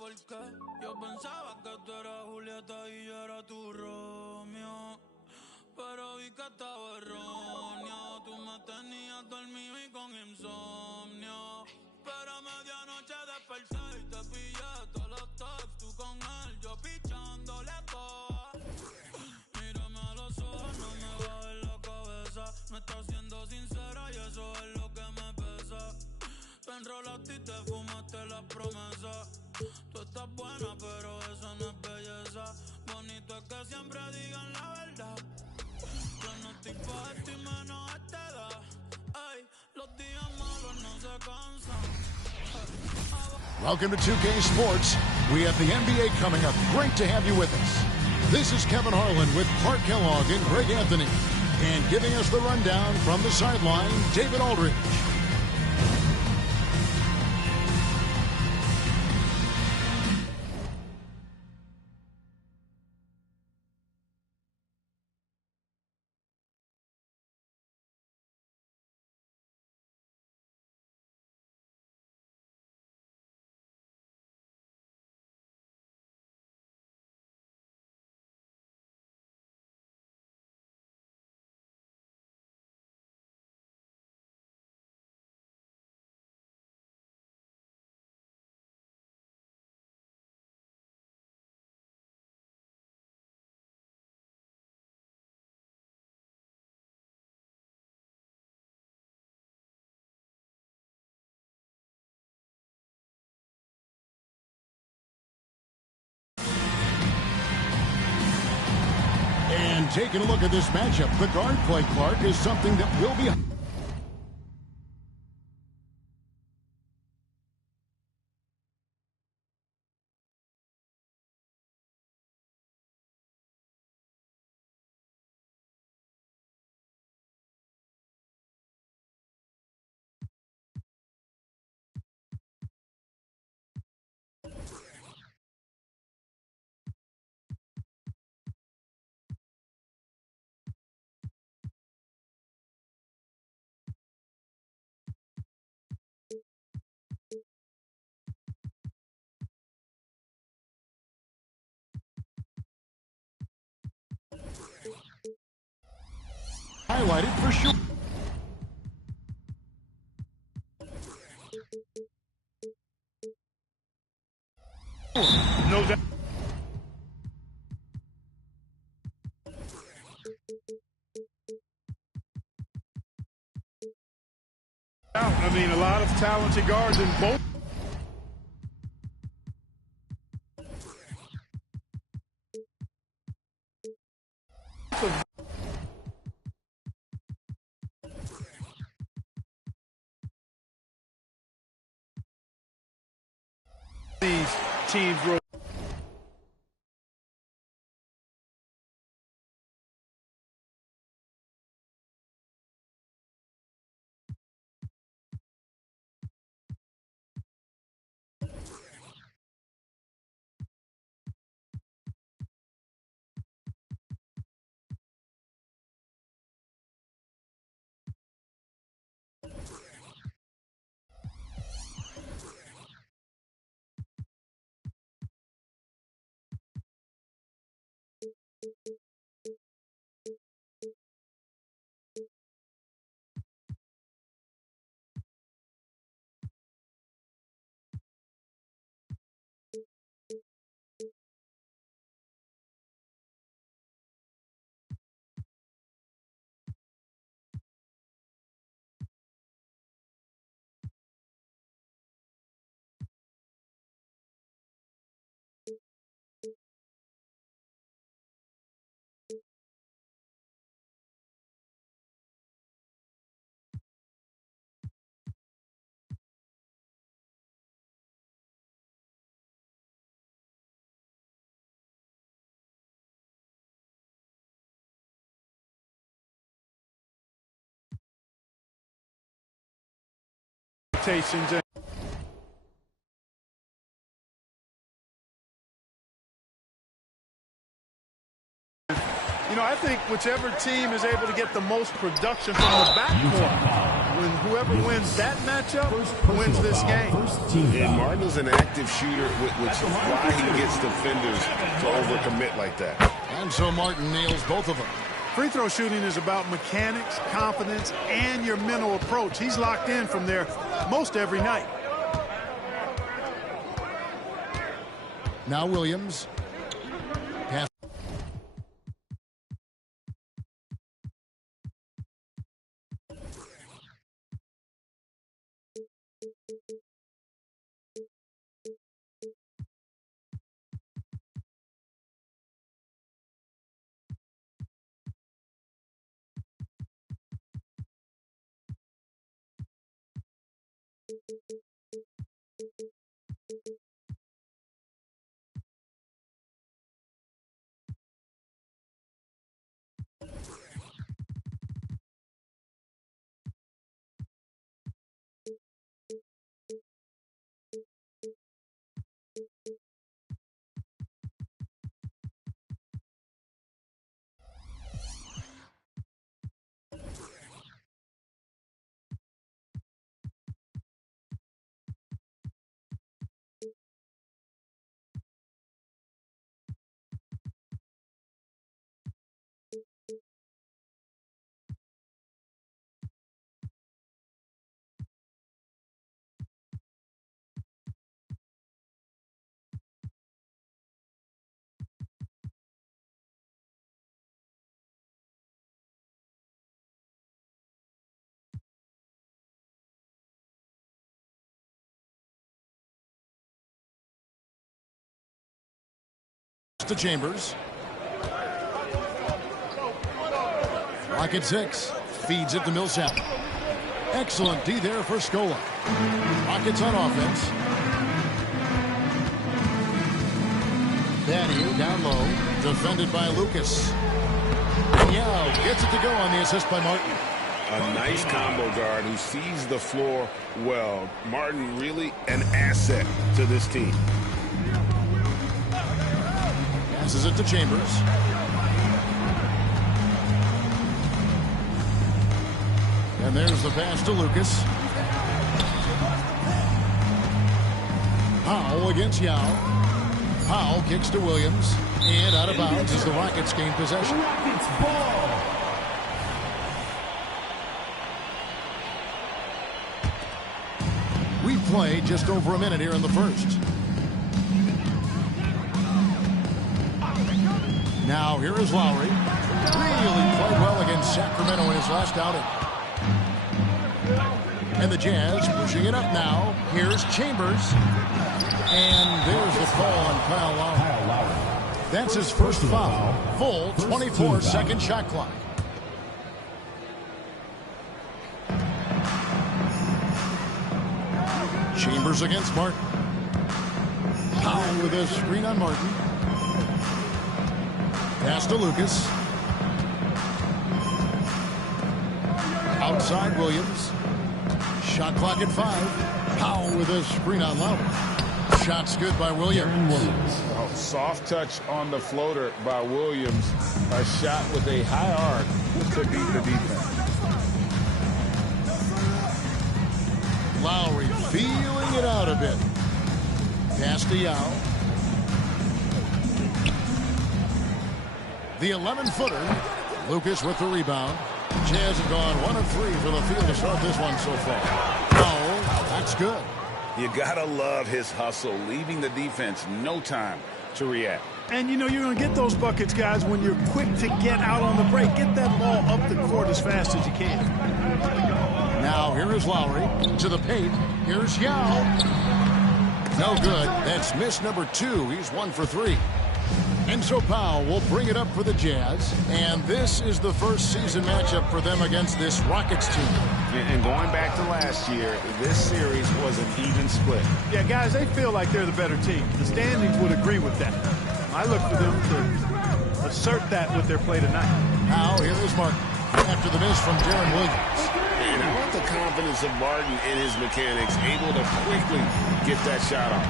porque yo pensaba que tú eras Julieta y yo era tu Romeo. Pero vi que estaba erróneo. Tú me tenías dormido y con insomnio. Pero a medianoche desperté y te pillé todos los texts. Tú con él, yo pichándole todo. Mírame a los ojos, no me bajes la cabeza. Me estás siendo sincera y eso es lo que me pesa. Te enrolaste y te fumaste las promesas. Tú estás buena, pero eso no es belleza. Bonito es que siempre digan la verdad. Yo no estoy pa' esto y menos a esta edad. Ay, los días malos no se cansan. Welcome to 2K Sports. We have the NBA coming up. Great to have you with us. This is Kevin Harlan with Clark Kellogg and Greg Anthony. And giving us the rundown from the sideline, David Aldridge. And taking a look at this matchup, the guard play, Clark, is something that will be... highlighted for sure. No doubt. I mean, a lot of talented guards in both. These teams were expectations. You know, I think whichever team is able to get the most production from the backcourt, when whoever whoever wins that matchup wins this game. And Martin is an active shooter, which is why he gets defenders to overcommit like that. And so Martin nails both of them. Free throw shooting is about mechanics, confidence, and your mental approach. He's locked in from there most every night. Now Williams. Pass. To Chambers. Rocket 6 feeds it to Millsap. Excellent D there for Scola. Rockets on offense. Danny down low, defended by Lucas. And Yao gets it to go on the assist by Martin. A nice combo guard who sees the floor well. Martin really an asset to this team. Passes it to Chambers. And there's the pass to Lucas. Powell against Yao. Powell kicks to Williams. And out of bounds as the Rockets gain possession. Rockets ball. We play just over a minute here in the first. Now here is Lowry. Really played well against Sacramento in his last outing. And the Jazz pushing it up now. Here's Chambers. And there's the call on Kyle Lowry. That's his first foul. Full 24-second shot clock. Chambers against Martin. Powell with a screen on Martin. Pass to Lucas. Outside Williams. Shot clock at 5. Powell with a screen on Lowry. Shot's good by Williams. Oh, soft touch on the floater by Williams. A shot with a high arc to beat the defense. Lowry feeling it out a bit. Pass to Yao. The 11-footer. Lucas with the rebound. Jazz have gone 1 of 3 for the field to start this one so far. Oh, that's good. You gotta love his hustle, leaving the defense no time to react. And you know you're going to get those buckets, guys, when you're quick to get out on the break. Get that ball up the court as fast as you can. Now here is Lowry to the paint. Here's Yao. No good. That's miss number 2. He's 1 for 3. And so Powell will bring it up for the Jazz. And this is the first season matchup for them against this Rockets team. And going back to last year, this series was an even split. Yeah, guys, they feel like they're the better team. The standings would agree with that. I look for them to assert that with their play tonight. Now here is Martin after the miss from Deron Williams. And I want the confidence of Martin in his mechanics, able to quickly get that shot off.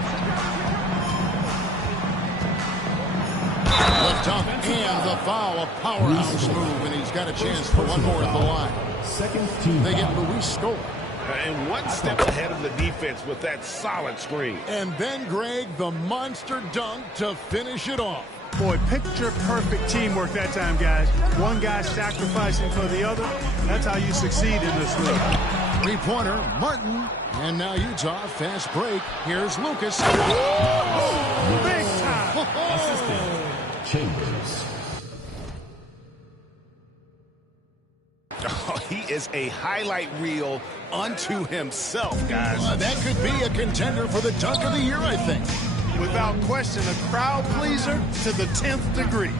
Left up, and the foul, a powerhouse move, and he's got a chance for one more at the line. Second team. They get Luis Scola. And one step ahead of the defense with that solid screen. And then, Greg, the monster dunk to finish it off. Boy, picture-perfect teamwork that time, guys. One guy sacrificing for the other. That's how you succeed in this league. Three-pointer, Martin. And now Utah, fast break. Here's Lucas. Big time. Assistant Chambers. Oh, he is a highlight reel unto himself, guys. That could be a contender for the dunk of the year, I think. Without question, a crowd pleaser to the 10th degree.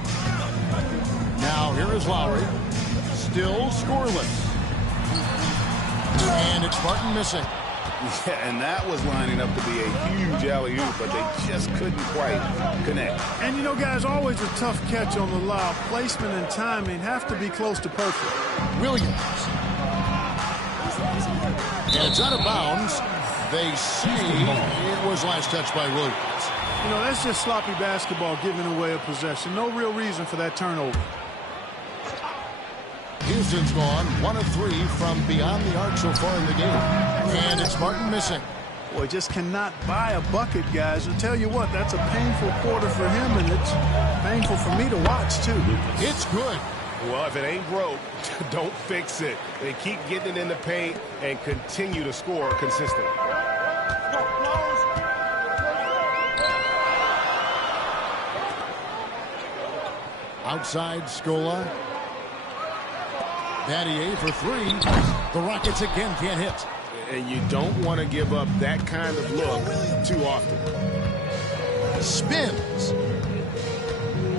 Now here is Lowry. Still scoreless. And it's Martin missing. Yeah, and that was lining up to be a huge alley-oop, but they just couldn't quite connect. And, you know, guys, always a tough catch on the lob. Placement and timing have to be close to perfect. Williams. And it's out of bounds. They say it was last touched by Williams. You know, that's just sloppy basketball giving away a possession. No real reason for that turnover. Houston's gone 1 of 3 from beyond the arc so far in the game. And it's Martin missing. Boy, just cannot buy a bucket, guys. I'll tell you what, that's a painful quarter for him, and it's painful for me to watch, too. It's good. Well, if it ain't broke, don't fix it. They keep getting it in the paint and continue to score consistently. Outside, Scola. Battier for 3. The Rockets again can't hit. And you don't want to give up that kind of look too often. Spins.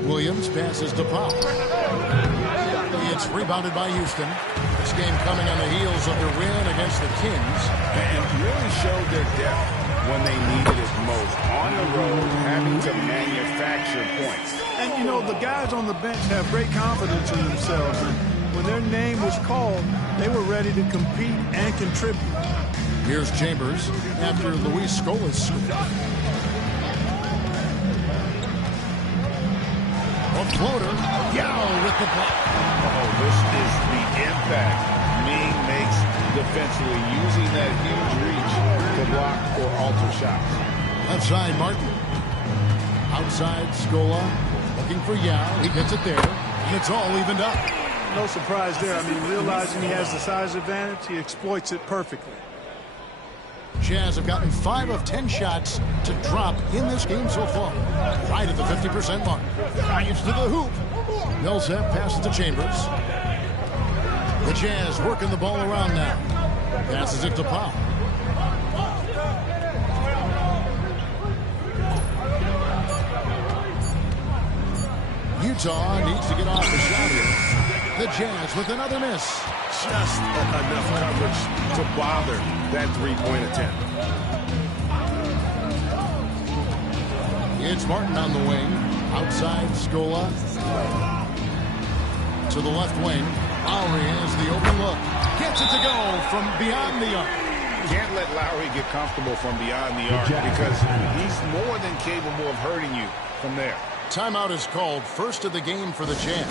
Williams passes to Powell. It's rebounded by Houston. This game coming on the heels of their win against the Kings. And really showed their depth when they needed it most. On the road, having to manufacture points. And, you know, the guys on the bench have great confidence in themselves. And when their name was called, they were ready to compete and contribute. Here's Chambers after Luis Scola's scoop. A floater. Yao with the block. Oh, this is the impact Ming makes defensively, using that huge reach to block or alter shots. Outside, Martin. Outside, Scola. Looking for Yao. He gets it there. And it's all evened up. No surprise there. I mean, realizing he has the size advantage, he exploits it perfectly. Jazz have gotten 5 of 10 shots to drop in this game so far. Right at the 50% mark. Bryant to the hoop. Millsap passes to Chambers. The Jazz working the ball around now. Passes it to Powell. Utah needs to get off the shot here. The Jazz with another miss. Just enough coverage to bother that three-point attempt. It's Martin on the wing. Outside, Scola. To the left wing. Lowry has the open look. Gets it to go from beyond the arc. Can't let Lowry get comfortable from beyond the arc because he's more than capable of hurting you from there. Timeout is called. First of the game for the Jazz.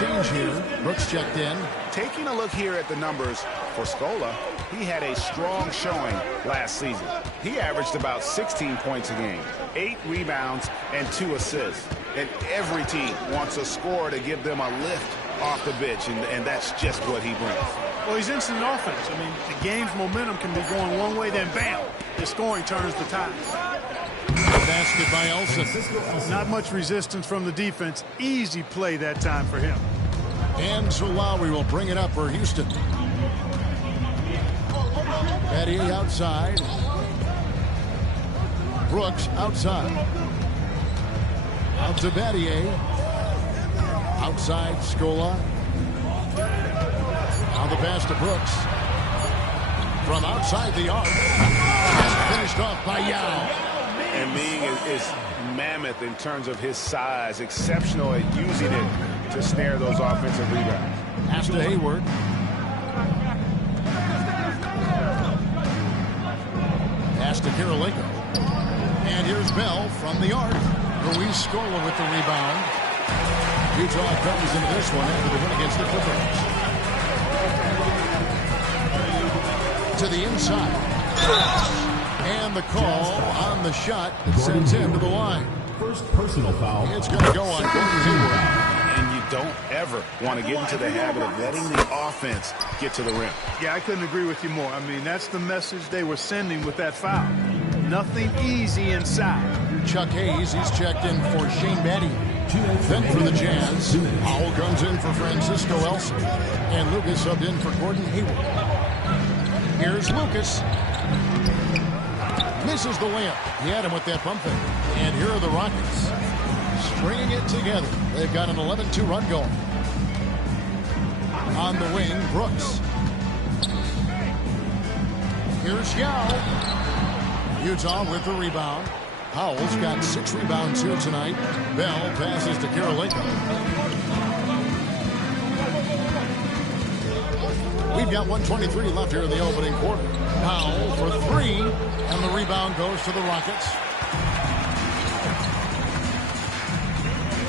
Change here. Brooks checked in. Taking a look here at the numbers for Scola, he had a strong showing last season. He averaged about 16 points a game, 8 rebounds, and 2 assists. And every team wants a scorer to give them a lift off the bench, and that's just what he brings. Well, he's instant offense. I mean, the game's momentum can be going one way, then bam, the scoring turns the tide. Basket by Elson. Not much resistance from the defense. Easy play that time for him. And so Lowry will bring it up for Houston. Battier outside. Brooks outside. Out to Battier. Outside Scola. Now the pass to Brooks. From outside the arc. Finished off by Yao. And Ming is mammoth in terms of his size, exceptional at using it to snare those offensive rebounds. Pass to Hayward. Pass to Karolinko. And here's Bell from the arc. Luis Scola with the rebound. Utah comes into this one after the win against the Clippers. To the inside. And the call on the shot that sends him to the line. First personal foul. It's going to go on Gordon Hayward. And you don't ever want to get into the habit of letting the offense get to the rim. Yeah, I couldn't agree with you more. I mean, that's the message they were sending with that foul. Nothing easy inside. Chuck Hayes, he's checked in for Shane Batty. Then for the Jazz, Powell comes in for Francisco Elson. And Lucas subbed in for Gordon Hayward. Here's Lucas. Misses the layup. He had him with that pump fake. And here are the Rockets. Stringing it together. They've got an 11-2 run going. On the wing, Brooks. Here's Yao. Utah with the rebound. Powell's got 6 rebounds here tonight. Bell passes to Karolinko. We've got 1:23 left here in the opening quarter. Powell for 3, and the rebound goes to the Rockets.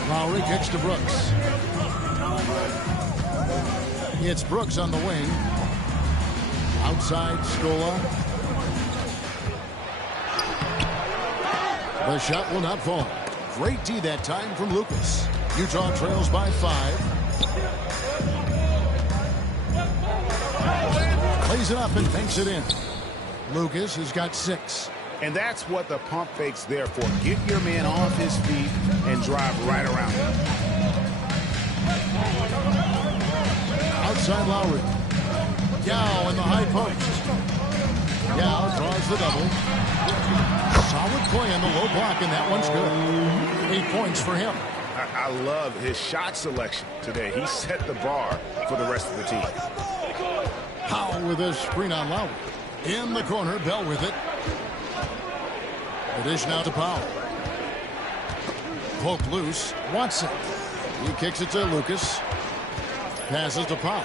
Lowry kicks to Brooks. It's Brooks on the wing. Outside, Scola. The shot will not fall. Great D that time from Lucas. Utah trails by 5. Plays it up and banks it in. Lucas has got 6. And that's what the pump fake's there for. Get your man off his feet and drive right around him. Outside Lowry. Yao in the high post. Yao draws the double. Solid play on the low block, and that one's good. 8 points for him. I love his shot selection today. He set the bar for the rest of the team. Powell with a screen on Lowry. In the corner, Bell with it. The dish now to Powell. Poke loose. Watson. He kicks it to Lucas. Passes to Powell.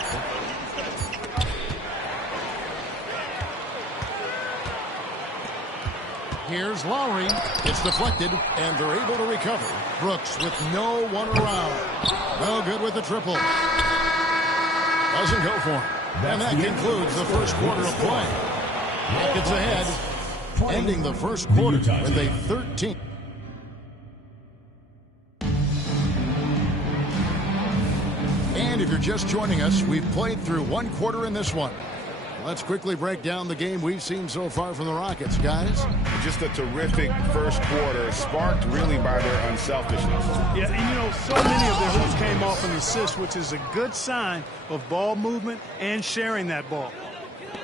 Here's Lowry. It's deflected, and they're able to recover. Brooks with no one around. No good with the triple. Doesn't go for him. And that concludes the first quarter of play. Rockets ahead, ending the first quarter with a 13. And if you're just joining us, we've played through 1 quarter in this one. Let's quickly break down the game we've seen so far from the Rockets, guys. Just a terrific first quarter, sparked really by their unselfishness. Yeah, and you know, so many of their hoops came off an assist, which is a good sign of ball movement and sharing that ball.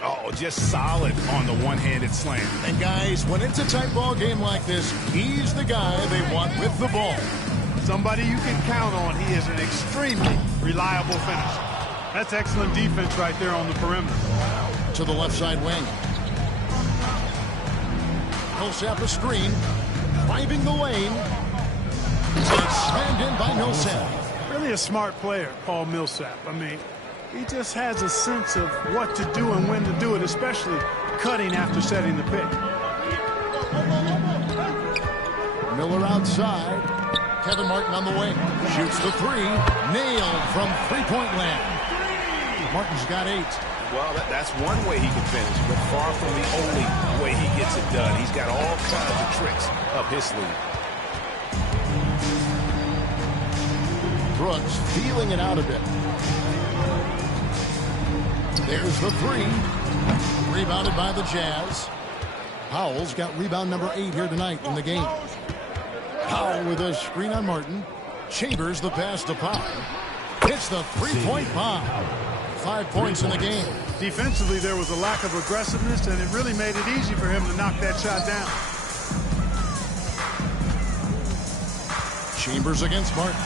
Oh, just solid on the one-handed slam. And guys, when it's a tight ball game like this, he's the guy they want with the ball. Somebody you can count on. He is an extremely reliable finisher. That's excellent defense right there on the perimeter. To the left side wing. Millsap a screen. Driving the lane. It's slammed in by Millsap. Really a smart player, Paul Millsap. I mean, he just has a sense of what to do and when to do it, especially cutting after setting the pick. Miller outside. Kevin Martin on the wing. Shoots the 3. Nailed from three-point land. Martin's got 8. Well, that's one way he can finish, but far from the only way he gets it done. He's got all kinds of tricks up his sleeve. Brooks feeling it out a bit. There's the 3. Rebounded by the Jazz. Powell's got rebound number 8 here tonight in the game. Powell with a screen on Martin. Chambers the pass to Powell. Hits the three-point bomb. 5 points in the game. Defensively, there was a lack of aggressiveness, and it really made it easy for him to knock that shot down. Chambers against Martin.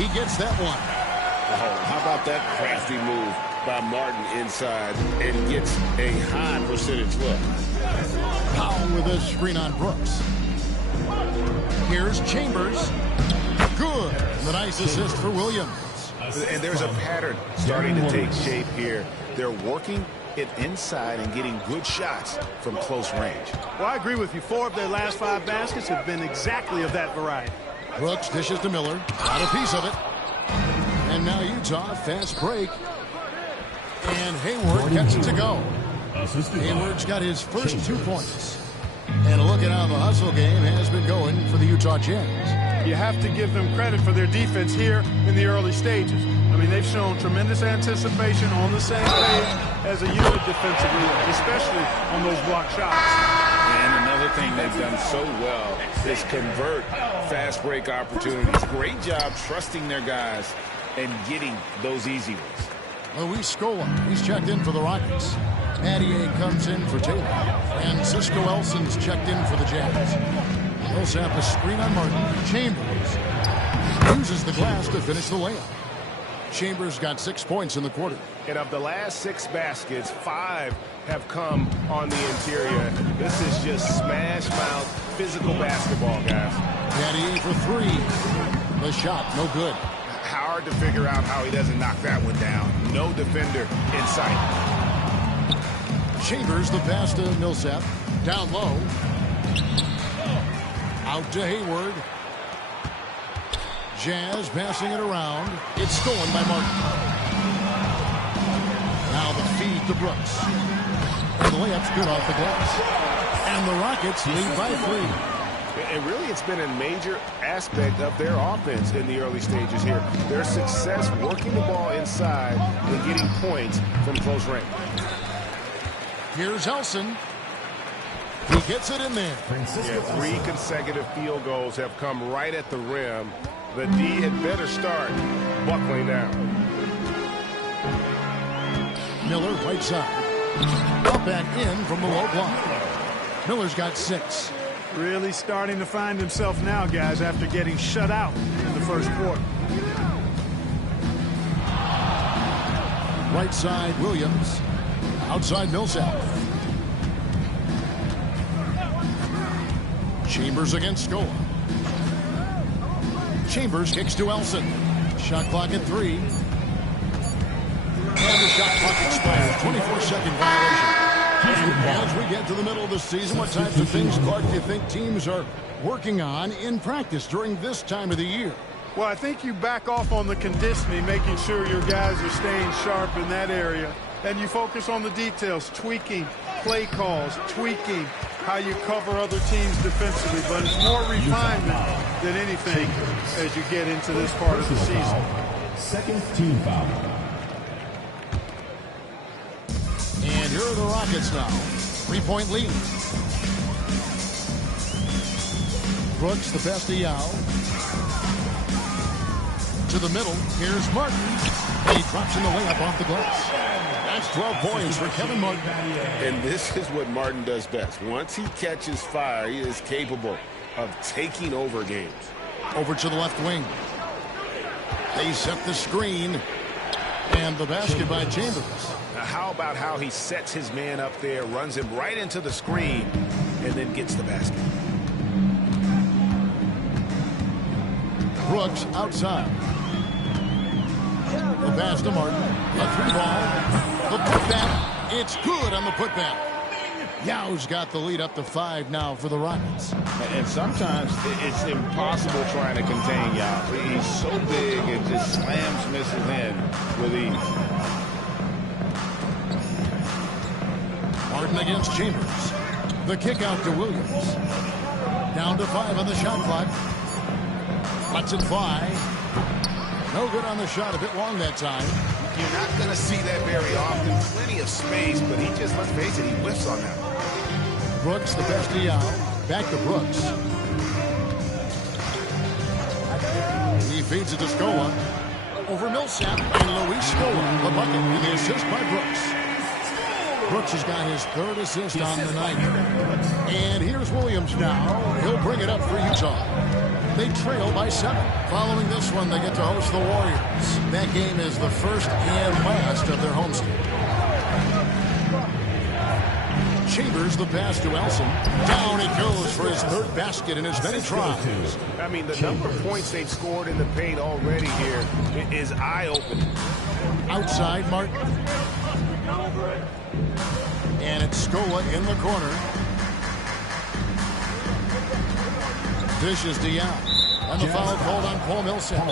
He gets that one. Oh, how about that crafty move by Martin inside and gets a high percentage look. Powell with the screen on Brooks. Here's Chambers. Good. The nice assist for Williams. And there's a pattern starting to take shape here. They're working it inside and getting good shots from close range. Well, I agree with you. 4 of their last 5 baskets have been exactly of that variety. Brooks dishes to Miller. Got a piece of it. And now Utah, fast break. And Hayward gets it to go. Hayward's got his first 2 points. And look at how the hustle game has been going for the Utah Jazz. You have to give them credit for their defense here in the early stages. I mean, they've shown tremendous anticipation on the same page as a unit defensively, especially on those block shots. And another thing they've done so well is convert fast break opportunities. Great job trusting their guys and getting those easy ones. Luis Scola, he's checked in for the Rockets. Mattier comes in for Taylor. And Cisco Elson's checked in for the Jazz. Millsap a screen on Martin. Chambers uses the glass to finish the layup. Chambers got 6 points in the quarter. And of the last 6 baskets, 5 have come on the interior. This is just smash mouth physical basketball, guys. Mattier for 3. The shot, no good. Hard to figure out how he doesn't knock that one down. No defender in sight. Chambers the pass to Millsap. Down low. Out to Hayward. Jazz passing it around. It's stolen by Martin. Now the feed to Brooks. And the layup's good off the glass. And the Rockets lead by 3. And really, it's been a major aspect of their offense in the early stages here. Their success working the ball inside and getting points from close range. Here's Elson. He gets it in there. Yeah, 3 consecutive field goals have come right at the rim. The D had better start buckling down. Miller right side. Up and in from the low block. Miller's got 6. Really starting to find himself now, guys, after getting shut out in the first quarter. Right side, Williams. Outside, Millsap. Chambers against Scola. Chambers kicks to Elson. Shot clock at 3. And the shot clock expires. 24-second violation. And as we get to the middle of the season, what types of things, Clark, do you think teams are working on in practice during this time of the year? Well, I think you back off on the conditioning, making sure your guys are staying sharp in that area. And you focus on the details, tweaking play calls, tweaking how you cover other teams defensively. But it's more refinement than anything as you get into this part of the season. Second team foul. And here are the Rockets now. 3-point lead. Brooks, the best of Yao. To the middle. Here's Martin. And he drops in the layup off the glass. That's 12 points for Kevin Martin. And this is what Martin does best. Once he catches fire, he is capable of taking over games. Over to the left wing. They set the screen. And the basket by Chambers. Now, how about how he sets his man up there, runs him right into the screen, and then gets the basket. Brooks outside. The pass to Martin. A 3-ball. The putback. It's good on the putback. Yao's got the lead up to 5 now for the Rockets. And sometimes it's impossible trying to contain Yao. He's so big and just slams misses in with ease. Martin against Chambers. The kick out to Williams. Down to 5 on the shot clock. Lets it fly. No good on the shot. A bit long that time. You're not going to see that very often. Plenty of space, but he just, let's face it, he whiffs on that. Brooks, the best of Yao. Back to Brooks. He feeds it to Scola. Over Millsap. And Luis Scola, the bucket, and the assist by Brooks. Brooks has got his 3rd assist on the night. And here's Williams now. He'll bring it up for Utah. They trail by 7. Following this one, they get to host the Warriors. That game is the first and last of their homestand. Chambers the pass to Elson. Down it goes for his third basket in as many tries. I mean, the number of points they've scored in the paint already here is eye-opening. Outside Martin. And it's Scola in the corner. Dishes to Young. And the foul called on Paul Millsap.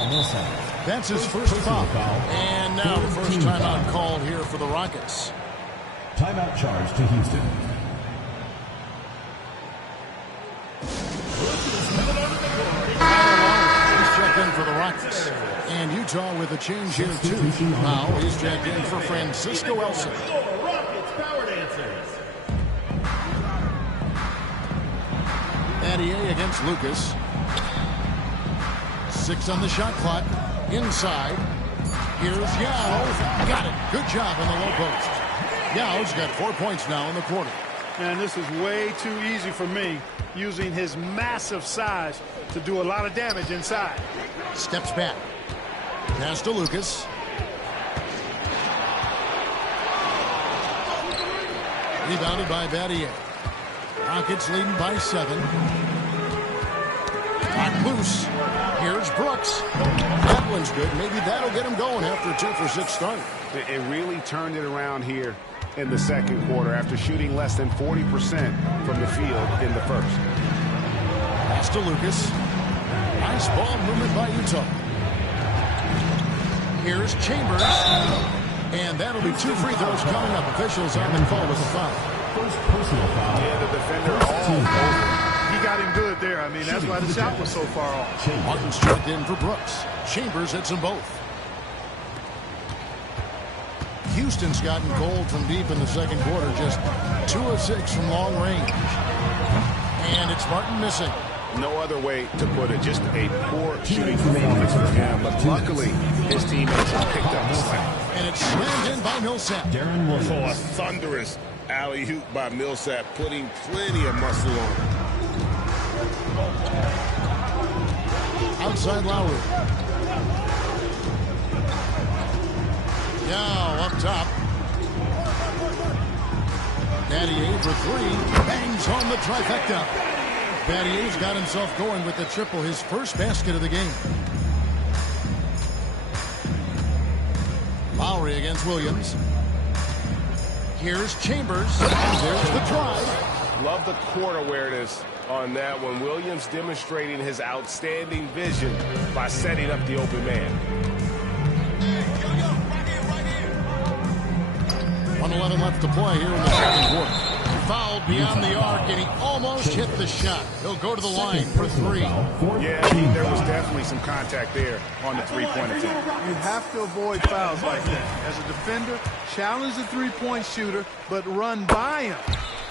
That's his first foul. And now the first timeout called here for the Rockets. Timeout charge to Houston. He's checked in for the Rockets. And Utah with a change here too. Now he's checked in for Francisco Elson. Battier against Lucas. 6 on the shot clock. Inside. Here's Yao. Got it. Good job on the low post. Yao's got 4 points now in the quarter. And this is way too easy for me, using his massive size to do a lot of damage inside. Steps back. Pass to Lucas. Rebounded by Battier. Rockets leading by 7. Knocked loose. Here's Brooks. That one's good. Maybe that'll get him going after a 2 for 6 start. It really turned it around here in the second quarter after shooting less than 40% from the field in the first. Pass to Lucas. Nice ball movement by Utah. Here's Chambers. And that'll be 2 free throws coming up. Officials have been called with a foul. First personal foul. Yeah, the defender all over. He got him good there. I mean, that's why the shot was so far off. Martin's checked in for Brooks. Chambers hits them both. Houston's gotten cold from deep in the second quarter. Just 2 of 6 from long range. And it's Martin missing. No other way to put it. Just a poor shooting performance for him. But luckily, his teammates have picked up the slack. And it's slammed in by Millsap. Darren Williams. Oh, a thunderous alley-oop by Millsap, putting plenty of muscle on it. Outside Lowry. Yao up top. Battier for 3. Bangs on the trifecta. Battier's got himself going with the triple, his first basket of the game. Lowry against Williams. Here's Chambers. There's the drive. Love the court awareness on that one. Williams demonstrating his outstanding vision by setting up the open man. 1:11 left to play here in the second quarter. Fouled beyond the arc, and he almost hit the shot. He'll go to the line for 3. Yeah, there was definitely some contact there on the three-point attempt. You have to avoid fouls like that. As a defender, challenge the three-point shooter, but run by him,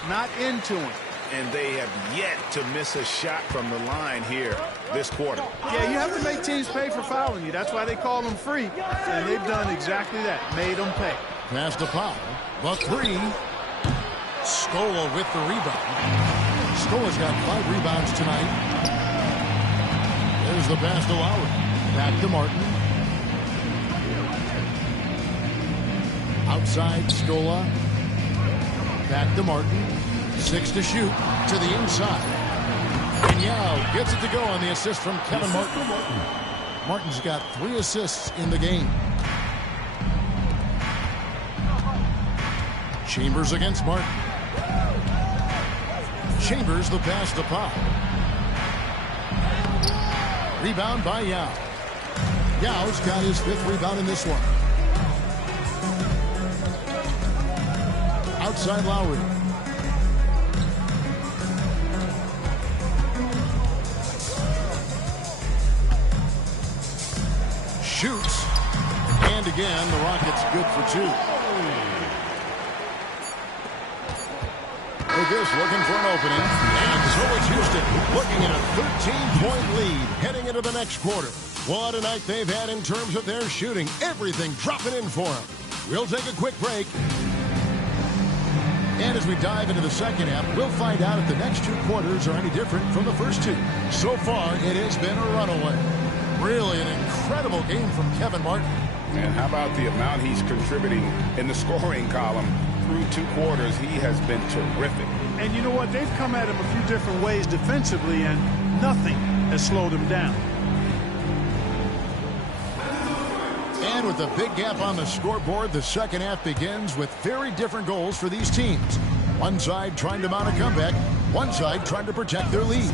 not into him. And they have yet to miss a shot from the line here this quarter. Yeah, you have to make teams pay for fouling you. That's why they call them free. And they've done exactly that, made them pay. Pass to Powell. The 3. Scola with the rebound. Scola's got 5 rebounds tonight. There's the pass to Lowry. Back to Martin. Outside Scola. Back to Martin. 6 to shoot. To the inside. And Yao gets it to go on the assist from Kevin Martin. Martin's got 3 assists in the game. Chambers against Martin. Chambers the pass to Pop. Rebound by Yao. Yao's got his 5th rebound in this one. Outside Lowry. Shoots. And again, the Rockets good for 2. Lucas looking for an opening. And so it's Houston looking at a 13-point lead heading into the next quarter. What a night they've had in terms of their shooting. Everything dropping in for them. We'll take a quick break. And as we dive into the second half, we'll find out if the next 2 quarters are any different from the first 2. So far, it has been a runaway. Really an incredible game from Kevin Martin. And how about the amount he's contributing in the scoring column through 2 quarters, he has been terrific. And you know what? They've come at him a few different ways defensively, and nothing has slowed him down. And with a big gap on the scoreboard, the second half begins with very different goals for these teams. One side trying to mount a comeback, one side trying to protect their lead.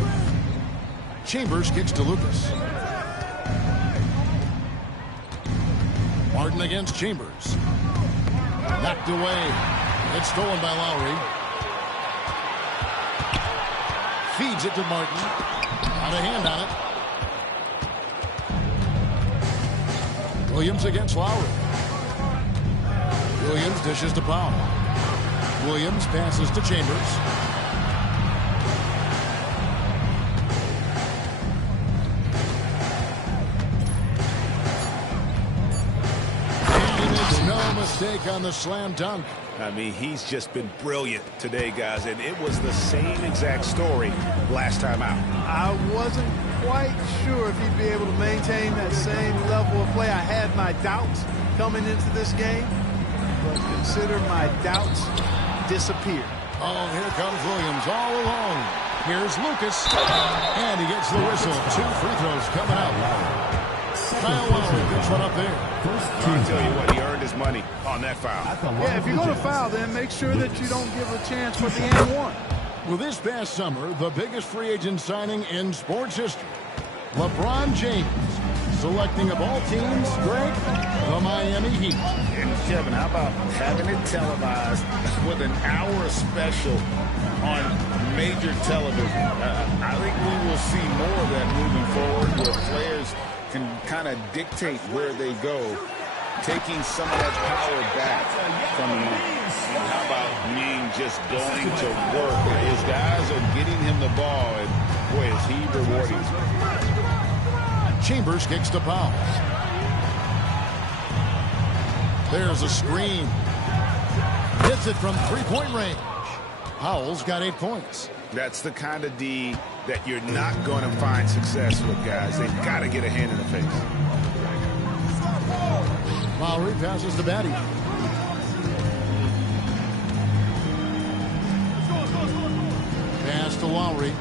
Chambers kicks to Lucas. Martin against Chambers. Knocked away. It's stolen by Lowry. Feeds it to Martin. Got a hand on it. Williams against Lowry. Williams dishes to Powell. Williams passes to Chambers. And it's no mistake on the slam dunk. I mean, he's just been brilliant today, guys, and it was the same exact story last time out. I wasn't quite sure if he'd be able to maintain that same level of play. I had my doubts coming into this game, but consider my doubts disappear. Oh, here comes Williams all alone. Here's Lucas, and he gets the whistle. 2 free throws coming out. Kyle Lowry gets one up there. I'll tell you what, he earned his money on that foul. Yeah, if you're going to foul, then make sure that you don't give a chance for the and one. Well, this past summer, the biggest free agent signing in sports history, Lebron James, selecting of all teams, Greg, the Miami Heat. And Kevin, how about having it televised with an hour special on major television? I think we will see more of that moving forward, where players can kind of dictate where they go, taking some of that power back from the league. And how about Ming just going to work? His guys are getting him the ball, and boy, is he rewarding. Chambers kicks to Powell. There's a screen. Hits it from 3-point range. Powell's got 8 points. That's the kind of D that you're not going to find success with, guys. They've got to get a hand in the face. Lowry passes to Batty. Pass to Lowry.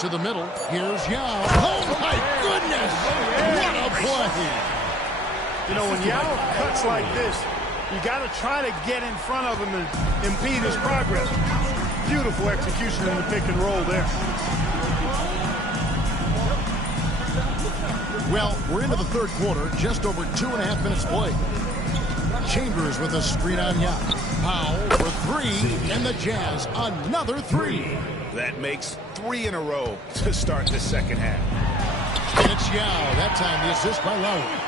To the middle. Here's Yao. Oh, my goodness! What a play! You know, when Yao cuts like this, you got to try to get in front of him and impede his progress. Beautiful execution in the pick and roll there. Well, we're into the third quarter, just over 2.5 minutes played. Chambers with a screen on Yao. Powell for 3, and the Jazz another 3. That makes 3 in a row to start the second half. And it's Yao. That time the assist by Lowry.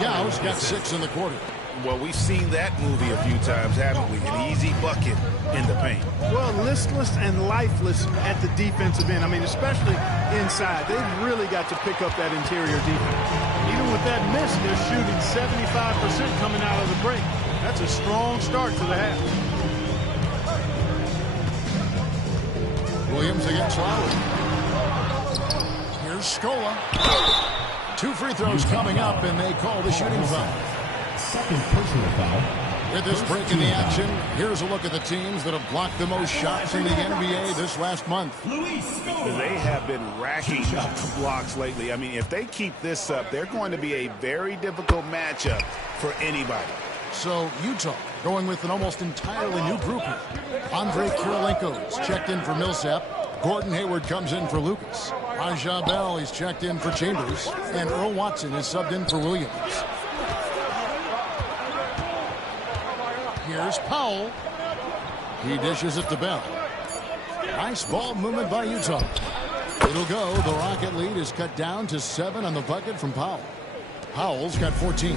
Yao's got 6 in the quarter. Well, we've seen that movie a few times, haven't we? An easy bucket in the paint. Well, listless and lifeless at the defensive end. I mean, especially inside. They've really got to pick up that interior defense. Even with that miss, they're shooting 75% coming out of the break. That's a strong start to the half. Williams against Lowry. Here's Scola. 2 free throws coming up, and they call the shooting foul. Second personal foul. With this break in the action, here's a look at the teams that have blocked the most shots in the NBA this last month. They have been racking up the blocks lately. I mean, if they keep this up, they're going to be a very difficult matchup for anybody. So Utah going with an almost entirely new group here. Andre Kirilenko's checked in for Millsap. Gordon Hayward comes in for Lucas. Raja Bell is checked in for Chambers. And Earl Watson is subbed in for Williams. Here's Powell. He dishes it to Bell. Nice ball movement by Utah. It'll go. The Rocket lead is cut down to 7 on the bucket from Powell. Powell's got 14.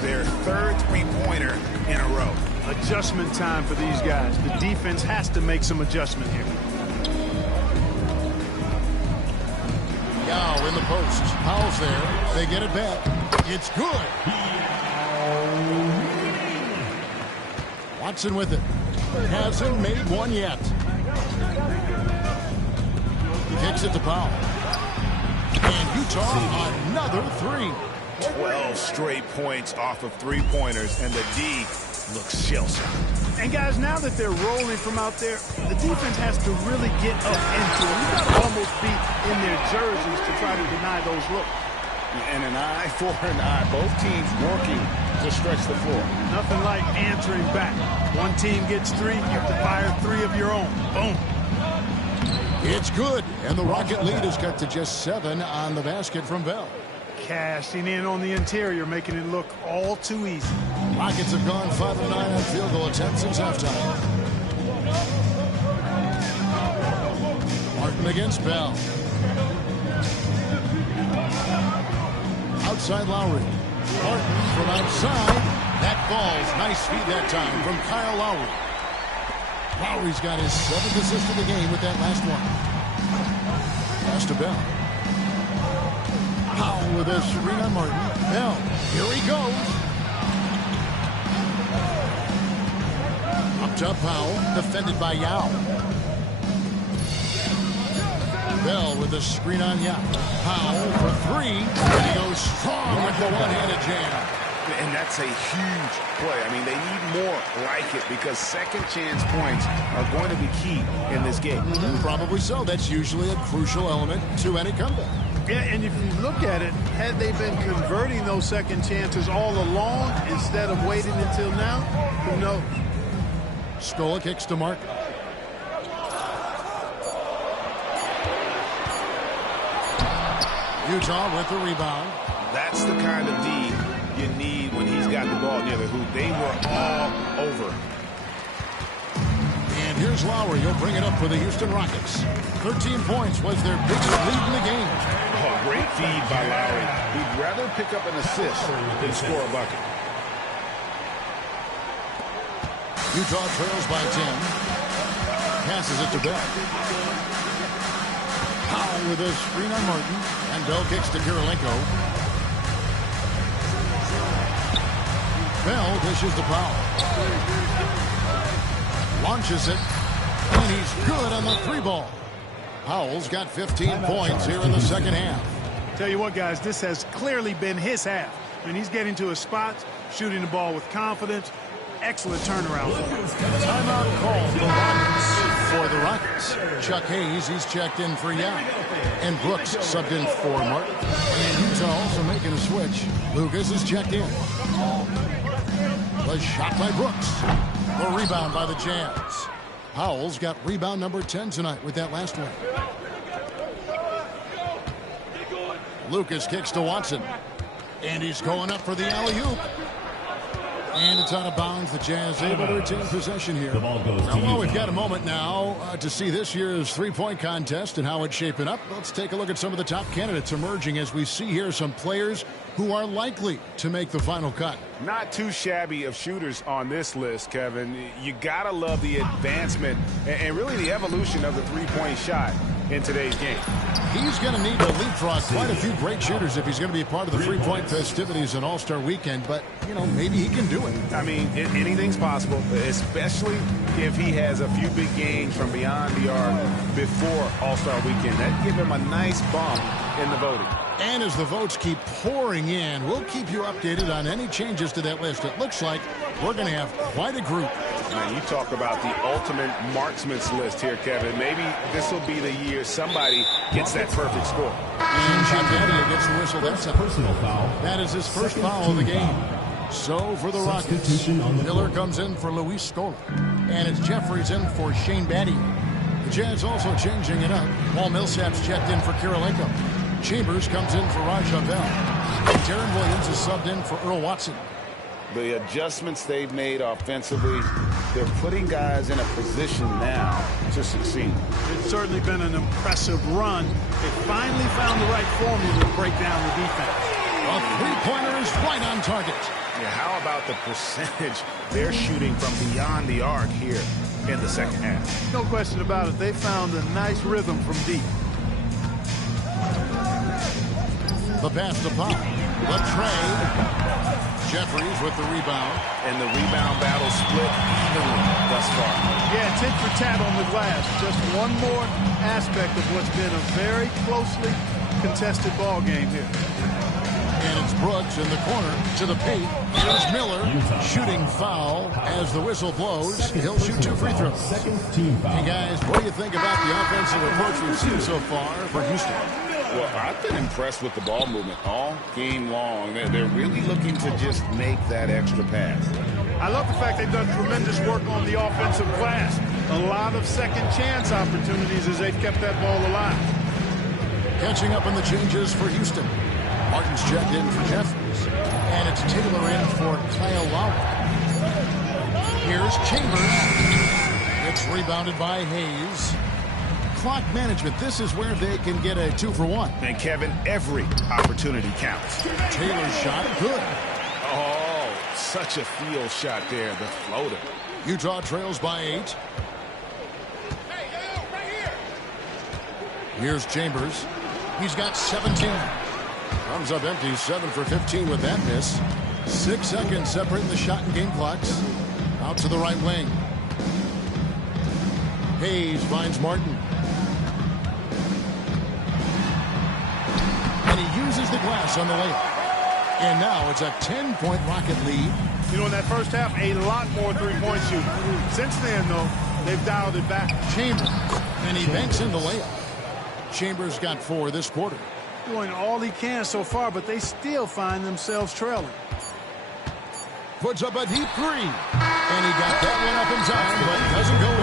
Their third three-pointer in a row. Adjustment time for these guys. The defense has to make some adjustment here. Yao in the post. Powell's there. They get it back. It's good. Watson with it. Hasn't made one yet. He kicks it to Powell. And Utah another 3. 12 straight points off of three-pointers, and the D looks shell-shocked. And guys, now that they're rolling from out there, the defense has to really get up into it. You've got to almost be in their jerseys to try to deny those looks. And an eye for an eye. Both teams working to stretch the floor. Nothing like answering back. One team gets three, you have to fire three of your own. Boom. It's good, and the Rocket lead is cut to just 7 on the basket from Bell. Cashing in on the interior, making it look all too easy. Rockets have gone 5 of 9 on field goal attempts since halftime. Martin against Bell. Outside Lowry. Martin from outside. That falls. Nice feed that time from Kyle Lowry. Lowry's got his 7th assist of the game with that last one. Pass to Bell. Powell with a screen on Martin. Bell. Here he goes. Up top Powell. Defended by Yao. Bell with the screen on Yao. Powell for 3. And he goes strong with the one-handed jam. And that's a huge play. I mean, they need more like it because second chance points are going to be key in this game. Probably so. That's usually a crucial element to any comeback. Yeah, and if you look at it, had they been converting those second chances all along instead of waiting until now, who knows? Scola kicks to Mark. Utah with the rebound. That's the kind of D you need when he's got the ball near the hoop. They were all over. And here's Lowry. He'll bring it up for the Houston Rockets. 13 points was their biggest lead in the game. Oh, great feed by Lowry. He'd rather pick up an assist than score a bucket. Utah trails by 10. Passes it to Bell. Powell with a screen on Martin. And Bell kicks to Kirilenko. Bell dishes to Powell. Launches it. And he's good on the 3-ball. Powell's got 15 points here in the second half. Tell you what, guys, this has clearly been his half. And he's getting to his spots, shooting the ball with confidence. Excellent turnaround. Timeout call for the Rockets. Chuck Hayes, he's checked in for Young. And Brooks subbed in for Martin. And Utah also making a switch. Lucas is checked in. The shot by Brooks. The rebound by the Jazz. Powell's got rebound number 10 tonight with that last one. Lucas kicks to Watson. And he's going up for the alley-oop. And it's out of bounds. The Jazz able to retain possession here. The ball goes to Well, we've Utah. got a moment now to see this year's three-point contest and how it's shaping up. Let's take a look at some of the top candidates emerging as we see here some players who are likely to make the final cut. Not too shabby of shooters on this list, Kevin. You gotta love the advancement and really the evolution of the three-point shot in today's game. He's going to need to leapfrog quite a few great shooters if he's going to be a part of the three-point festivities in All-Star Weekend. But, you know, maybe he can do it. I mean, anything's possible, especially if he has a few big games from beyond the arc before All-Star Weekend. That'd give him a nice bump in the voting. And as the votes keep pouring in, we'll keep you updated on any changes to that list. It looks like we're going to have quite a group. Man, you talk about the ultimate marksman's list here, Kevin. Maybe this will be the year somebody gets that perfect score. And Shaqadia gets the whistle. That's a Personal foul. That is his first foul of the game. So for the Rockets, Substitution on the Miller comes in for Luis Scola. And it's Jeffries in for Shane Battier. The Jazz also changing it up. Paul Millsap's checked in for Kirilenko. Chambers comes in for Raja Bell. And Darren Williams is subbed in for Earl Watson. The adjustments they've made offensively, they're putting guys in a position now to succeed. It's certainly been an impressive run. They finally found the right formula to break down the defense. A three-pointer is right on target. Yeah, how about the percentage they're shooting from beyond the arc here in the second half? No question about it. They found a nice rhythm from deep. The pass to Pop. The trade. Jeffries with the rebound. And the rebound battle split evenly thus far. Yeah, tit for tat on the glass. Just one more aspect of what's been a very closely contested ball game here. And it's Brooks in the corner to the paint. Here's Miller, shooting foul as the whistle blows. He'll shoot 2 free throws. Hey, guys, what do you think about the offensive approach we've seen so far for Houston? Well, I've been impressed with the ball movement all game long. They're really looking to just make that extra pass. I love the fact they've done tremendous work on the offensive glass. A lot of second chance opportunities as they've kept that ball alive. Catching up on the changes for Houston. Martin's checked in for Jeffries. And it's Taylor in for Kyle Lowry. Here's Chambers. It's rebounded by Hayes. Clock management. This is where they can get a 2-for-1. And Kevin, every opportunity counts. Taylor's shot, good. Oh, such a field shot there, the floater. Utah trails by 8. Here's Chambers. He's got 17. Comes up empty, 7 for 15 with that miss. 6 seconds separating the shot and game clocks. Out to the right wing. Hayes finds Martin. And he uses the glass on the layup. And now it's a 10-point Rocket lead. You know, in that first half, a lot more three-point shooting. Since then, though, they've dialed it back. Chambers. And he banks in the layup. Chambers got 4 this quarter. Doing all he can so far, but they still find themselves trailing. Puts up a deep 3. And he got that one up in time, but doesn't go in.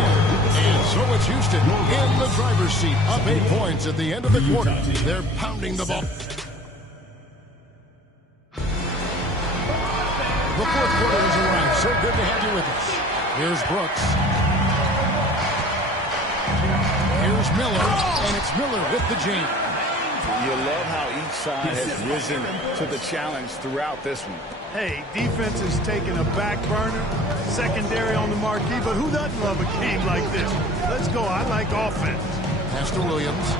And so it's Houston in the driver's seat, up 8 points at the end of the quarter. They're pounding the ball. The fourth quarter has arrived. So good to have you with us. Here's Brooks. Here's Miller, and it's Miller with the jam. You love how each side has risen to the challenge throughout this one. Hey, defense is taking a back burner, secondary on the marquee, but who doesn't love a game like this? Let's go. I like offense. Pass to Williams.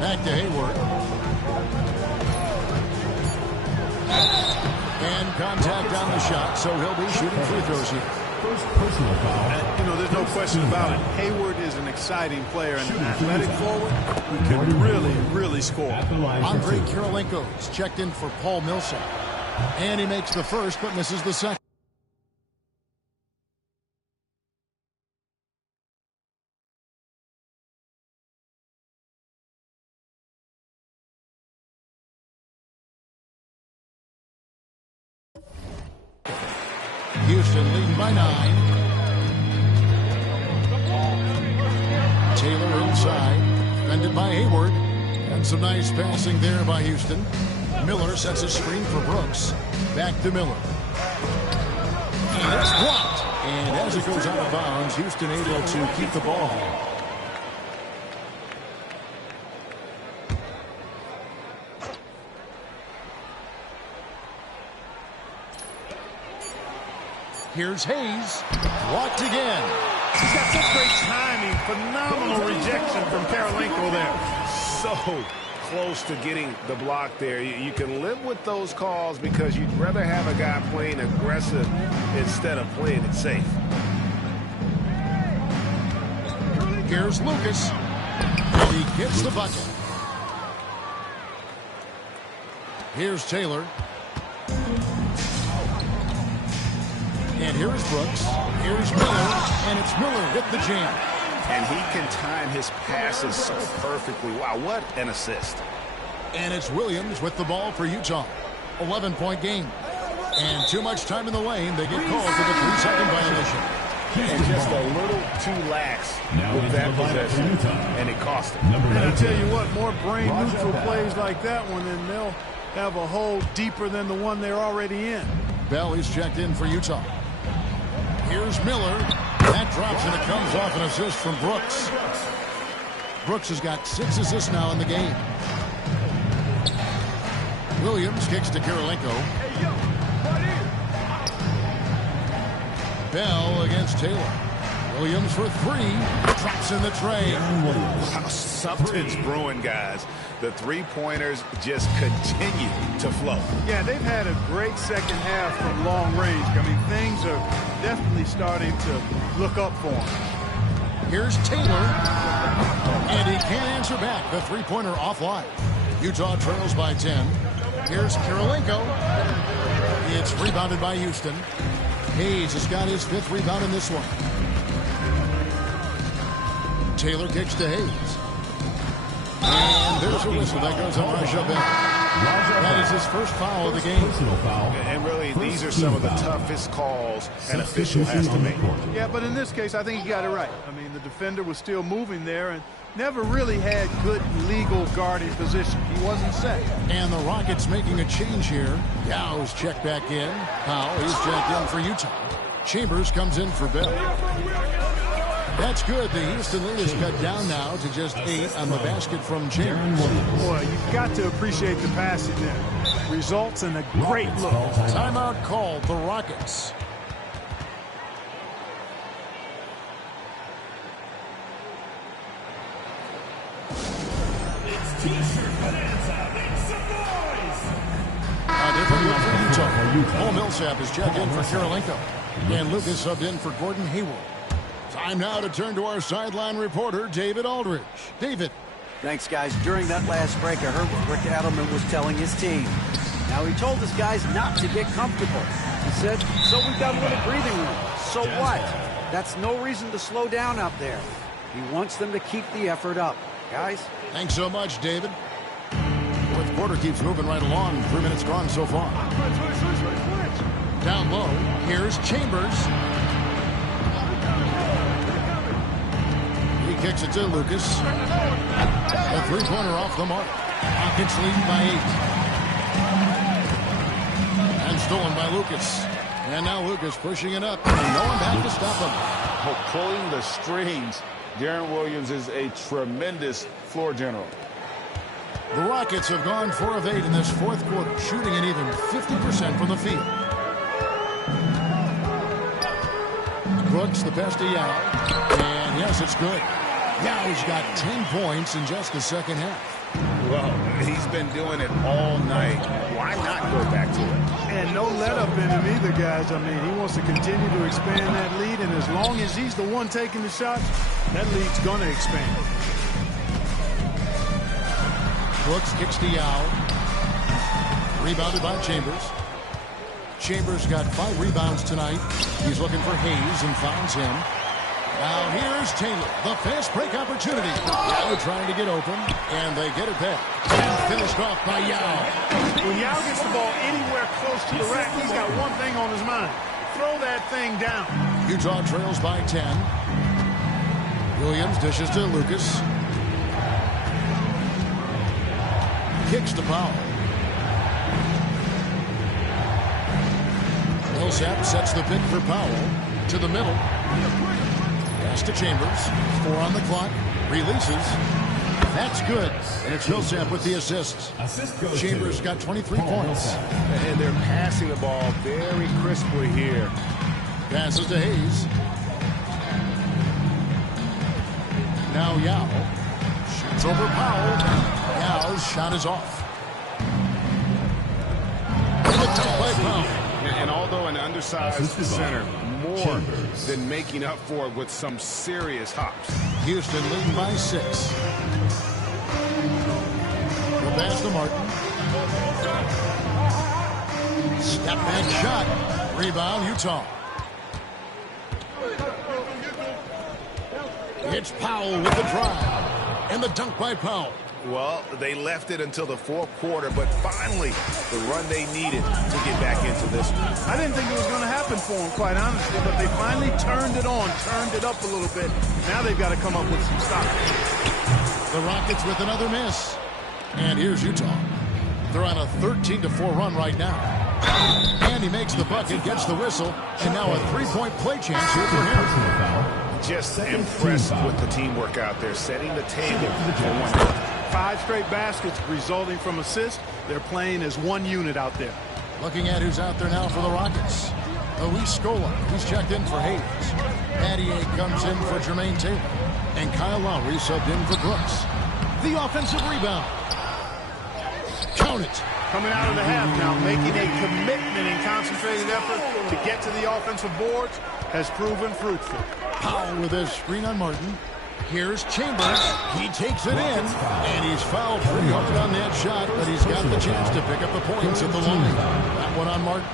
Back to Hayward. And contact on the shot, so he'll be shooting free throws here. First personal foul. And, you know, there's no question about it. Hayward is an exciting player and an athletic forward who can really score. Andre Kirilenko's checked in for Paul Millsap. And he makes the first, but misses the second. Houston leading by 9. Taylor inside. Defended by Hayward. And some nice passing there by Houston. Miller sets a screen for Brooks. Back to Miller. And it's blocked. And as it goes out of bounds, Houston able to keep the ball. Here's Hayes. Blocked again. He's got such great timing. Phenomenal rejection from Kirilenko there. So close to getting the block there. You can live with those calls because you'd rather have a guy playing aggressive instead of playing it safe. Here's Lucas. And he gets the bucket. Here's Taylor. And here's Brooks. Here's Miller. And it's Miller with the jam. And he can time his passes so perfectly. Wow, what an assist. And it's Williams with the ball for Utah. 11-point game. And too much time in the lane. They get called for the 3-second violation. And just a little too lax with that possession. And it cost him. And I tell you what, more brain-neutral plays like that one, and they'll have a hole deeper than the one they're already in. Bell is checked in for Utah. Here's Miller. That drops, and it comes off an assist from Brooks. Brooks has got 6 assists now in the game. Williams kicks to Kirilenko. Bell against Taylor. Williams for 3. Drops in the tray. Wow, something's brewing, guys. The three-pointers just continue to flow. Yeah, they've had a great second half from long range. I mean, things are definitely starting to look up for them. Here's Taylor. And he can't answer back. The three-pointer offline. Utah trails by 10. Here's Kirilenko. It's rebounded by Houston. Hayes has got his 5th rebound in this one. Taylor kicks to Hayes. And there's a whistle that goes on Raja Bell. That is his first foul of the game. And really, these are some of the toughest calls an official has to make. Yeah, but in this case, I think he got it right. I mean, the defender was still moving there and never really had good legal guarding position. He wasn't set. And the Rockets making a change here. Yow's checked back in. Powell is checked in for Utah. Chambers comes in for Bell. That's good. The Houston lead is cut down now to just 8 on the basket from Chambers. Boy, you've got to appreciate the passing there. Results in a great look. Timeout called, the Rockets. A different look for Utah. Paul Millsap is checked in for Kirilenko. And Lucas subbed in for Gordon Hayward. Time now to turn to our sideline reporter, David Aldridge. David. Thanks, guys. During that last break, I heard what Rick Adelman was telling his team. Now, he told his guys not to get comfortable. He said, so we've got a little breathing room. So what? That's no reason to slow down out there. He wants them to keep the effort up. Guys? Thanks so much, David. Fourth quarter keeps moving right along. 3 minutes gone so far. Down low, here's Chambers. He kicks it to Lucas. A three-pointer off the mark. Rockets lead by 8. And stolen by Lucas. And now Lucas pushing it up. And no one back to stop him. Oh, pulling the strings. Deron Williams is a tremendous floor general. The Rockets have gone 4 of 8 in this fourth quarter, shooting an even 50% from the field. Brooks, the pass to Yao. And yes, it's good. Yao's got 10 points in just the second half. Well, he's been doing it all night. Why not go back to it? And no let up in him either, guys. I mean, he wants to continue to expand that lead, and as long as he's the one taking the shots, that lead's going to expand. Brooks kicks to Yao. Rebounded by Chambers. Chambers got 5 rebounds tonight. He's looking for Hayes and finds him. Now here's Taylor. The fast break opportunity. Yao trying to get open, and they get it back. And finished off by Yao. When Yao gets the ball anywhere close to the rack, he's got one thing on his mind. Throw that thing down. Utah trails by 10. Williams dishes to Lucas. Kicks to Powell. Millsap sets the pick for Powell. To the middle. Pass to Chambers. 4 on the clock. Releases. That's good. And it's Millsap with the assists. Chambers got 23 points. And they're passing the ball very crisply here. Passes to Hayes. Now Yao. Shoots over Powell. Yao's shot is off. And the dunk by Powell. And although an undersized center, more than making up for it with some serious hops. Houston leading by 6. The pass to Martin. Step back shot. Rebound, Utah. It's Powell with the drive. And the dunk by Powell. Well, they left it until the fourth quarter, but finally, the run they needed to get back into this one. I didn't think it was going to happen for them, quite honestly, but they finally turned it on, turned it up a little bit. Now they've got to come up with some stops. The Rockets with another miss. And here's Utah. They're on a 13-4 run right now. And he makes the bucket, gets the whistle, and now a three-point play chance here for him. Just impressed with the teamwork out there, setting the table for one. 5 straight baskets resulting from assists. They're playing as one unit out there. Looking at who's out there now for the Rockets. Luis Scola, he's checked in for Hayes. Pattier comes in for Jermaine Taylor. And Kyle Lowry subbed in for Brooks. The offensive rebound. Count it. Coming out of the half now, making a commitment and concentrated effort to get to the offensive boards has proven fruitful. Powell with his screen on Martin. Here's Chambers. He takes it in, and he's fouled pretty hard on that shot, but he's got the chance to pick up the points at the line. That one on Martin.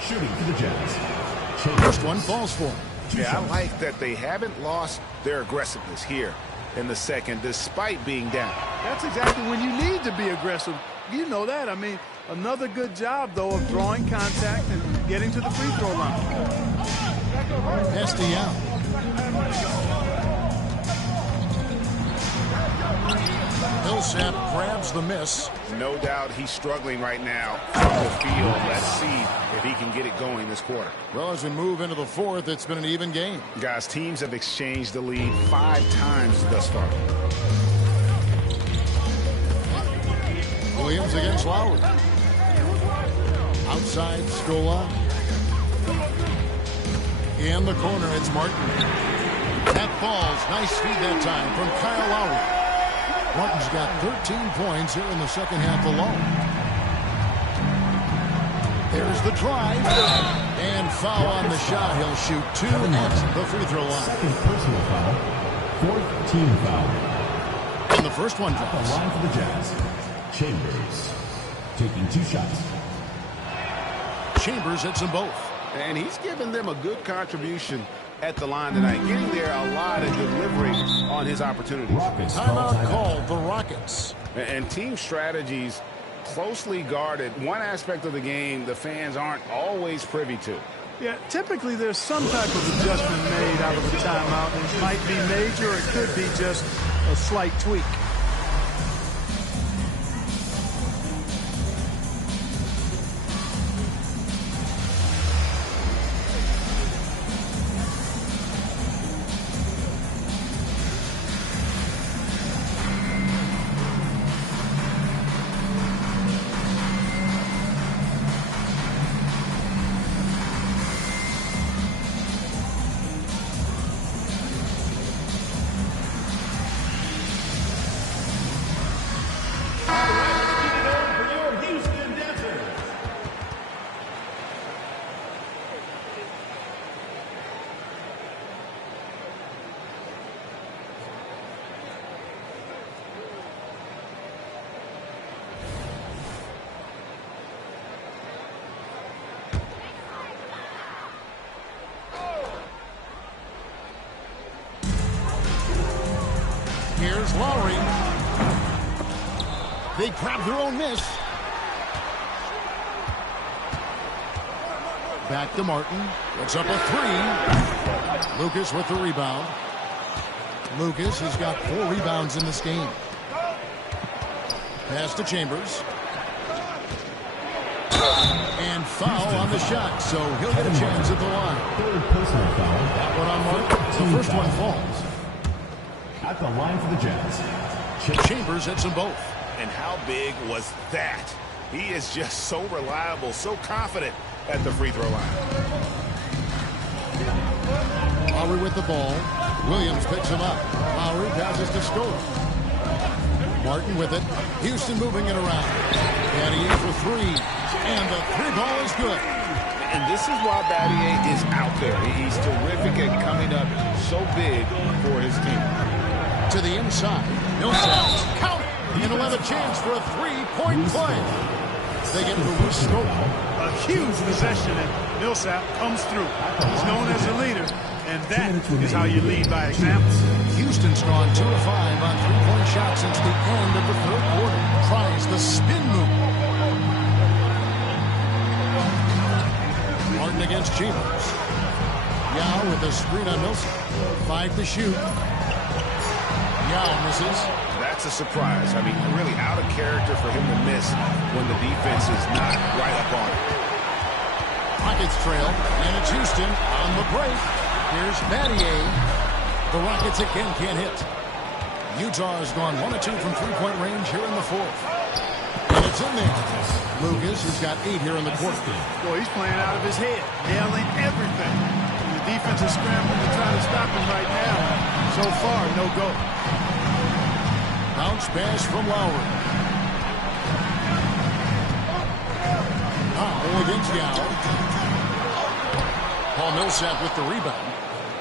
Shooting for the Jazz. First one falls for him. Yeah, I like that they haven't lost their aggressiveness here in the second, despite being down. That's exactly when you need to be aggressive. You know that. I mean, another good job, though, of drawing contact and getting to the free throw line. Pass to Yao. Millsap grabs the miss. No doubt he's struggling right now from the field. Let's see if he can get it going this quarter. Well, as we move into the fourth, it's been an even game. Guys, teams have exchanged the lead 5 times thus far. Williams against Lowry. Outside, Scola. In the corner, it's Martin. That falls. Nice feed that time from Kyle Lowry. Martin's got 13 points here in the second half alone. There's the drive. And foul on the shot. He'll shoot 2 at the free throw line. Second personal foul. Fourth team foul. And the first one At drops. the line for the Jazz. Chambers taking 2 shots. Chambers hits them both. And he's given them a good contribution at the line tonight, getting there a lot of delivery on his opportunities. Rockets Timeout called the Rockets. And team strategies closely guarded. One aspect of the game the fans aren't always privy to. Yeah, typically there's some type of adjustment made out of a timeout. It might be major, or it could be just a slight tweak. Here's Lowry. They grab their own miss. Back to Martin. Puts up a 3. Lucas with the rebound. Lucas has got 4 rebounds in this game. Pass to Chambers. And foul on the shot, so he'll get a chance at the line. Third personal foul. That one on Martin. The first one falls. At the line for the Jazz. Chambers hits them both. And how big was that? He is just so reliable, so confident at the free throw line. Lowry with the ball. Williams picks him up. Lowry passes to Scola. Martin with it. Houston moving it around. Battier for 3. And the 3 ball is good. And this is why Battier is out there. He's terrific at coming up so big for his team. To the inside. Millsap. Count it. And he'll have a chance for a 3-point play. They get Luis Scola. A huge possession, and Millsap comes through. He's known as a leader, and that is how you lead by example. Houston's gone 2 of 5 on 3-point shots since the end of the third quarter. Tries the spin move. Martin against Chambers. Yao with the screen on Millsap. 5 to shoot. Yao misses. That's a surprise. I mean, really out of character for him to miss when the defense is not right up on it. Rockets trail, and it's Houston on the break. Here's Battier. The Rockets again can't hit. Utah has gone 1 of 2 from 3-point range here in the fourth. And it's in there. Lucas has got 8 here in the quarter. Boy, he's playing out of his head, nailing everything. The defense is scrambling to try to stop him right now. So far, no go. Bounce pass from Lowry. Against Yao. Paul Millsap with the rebound.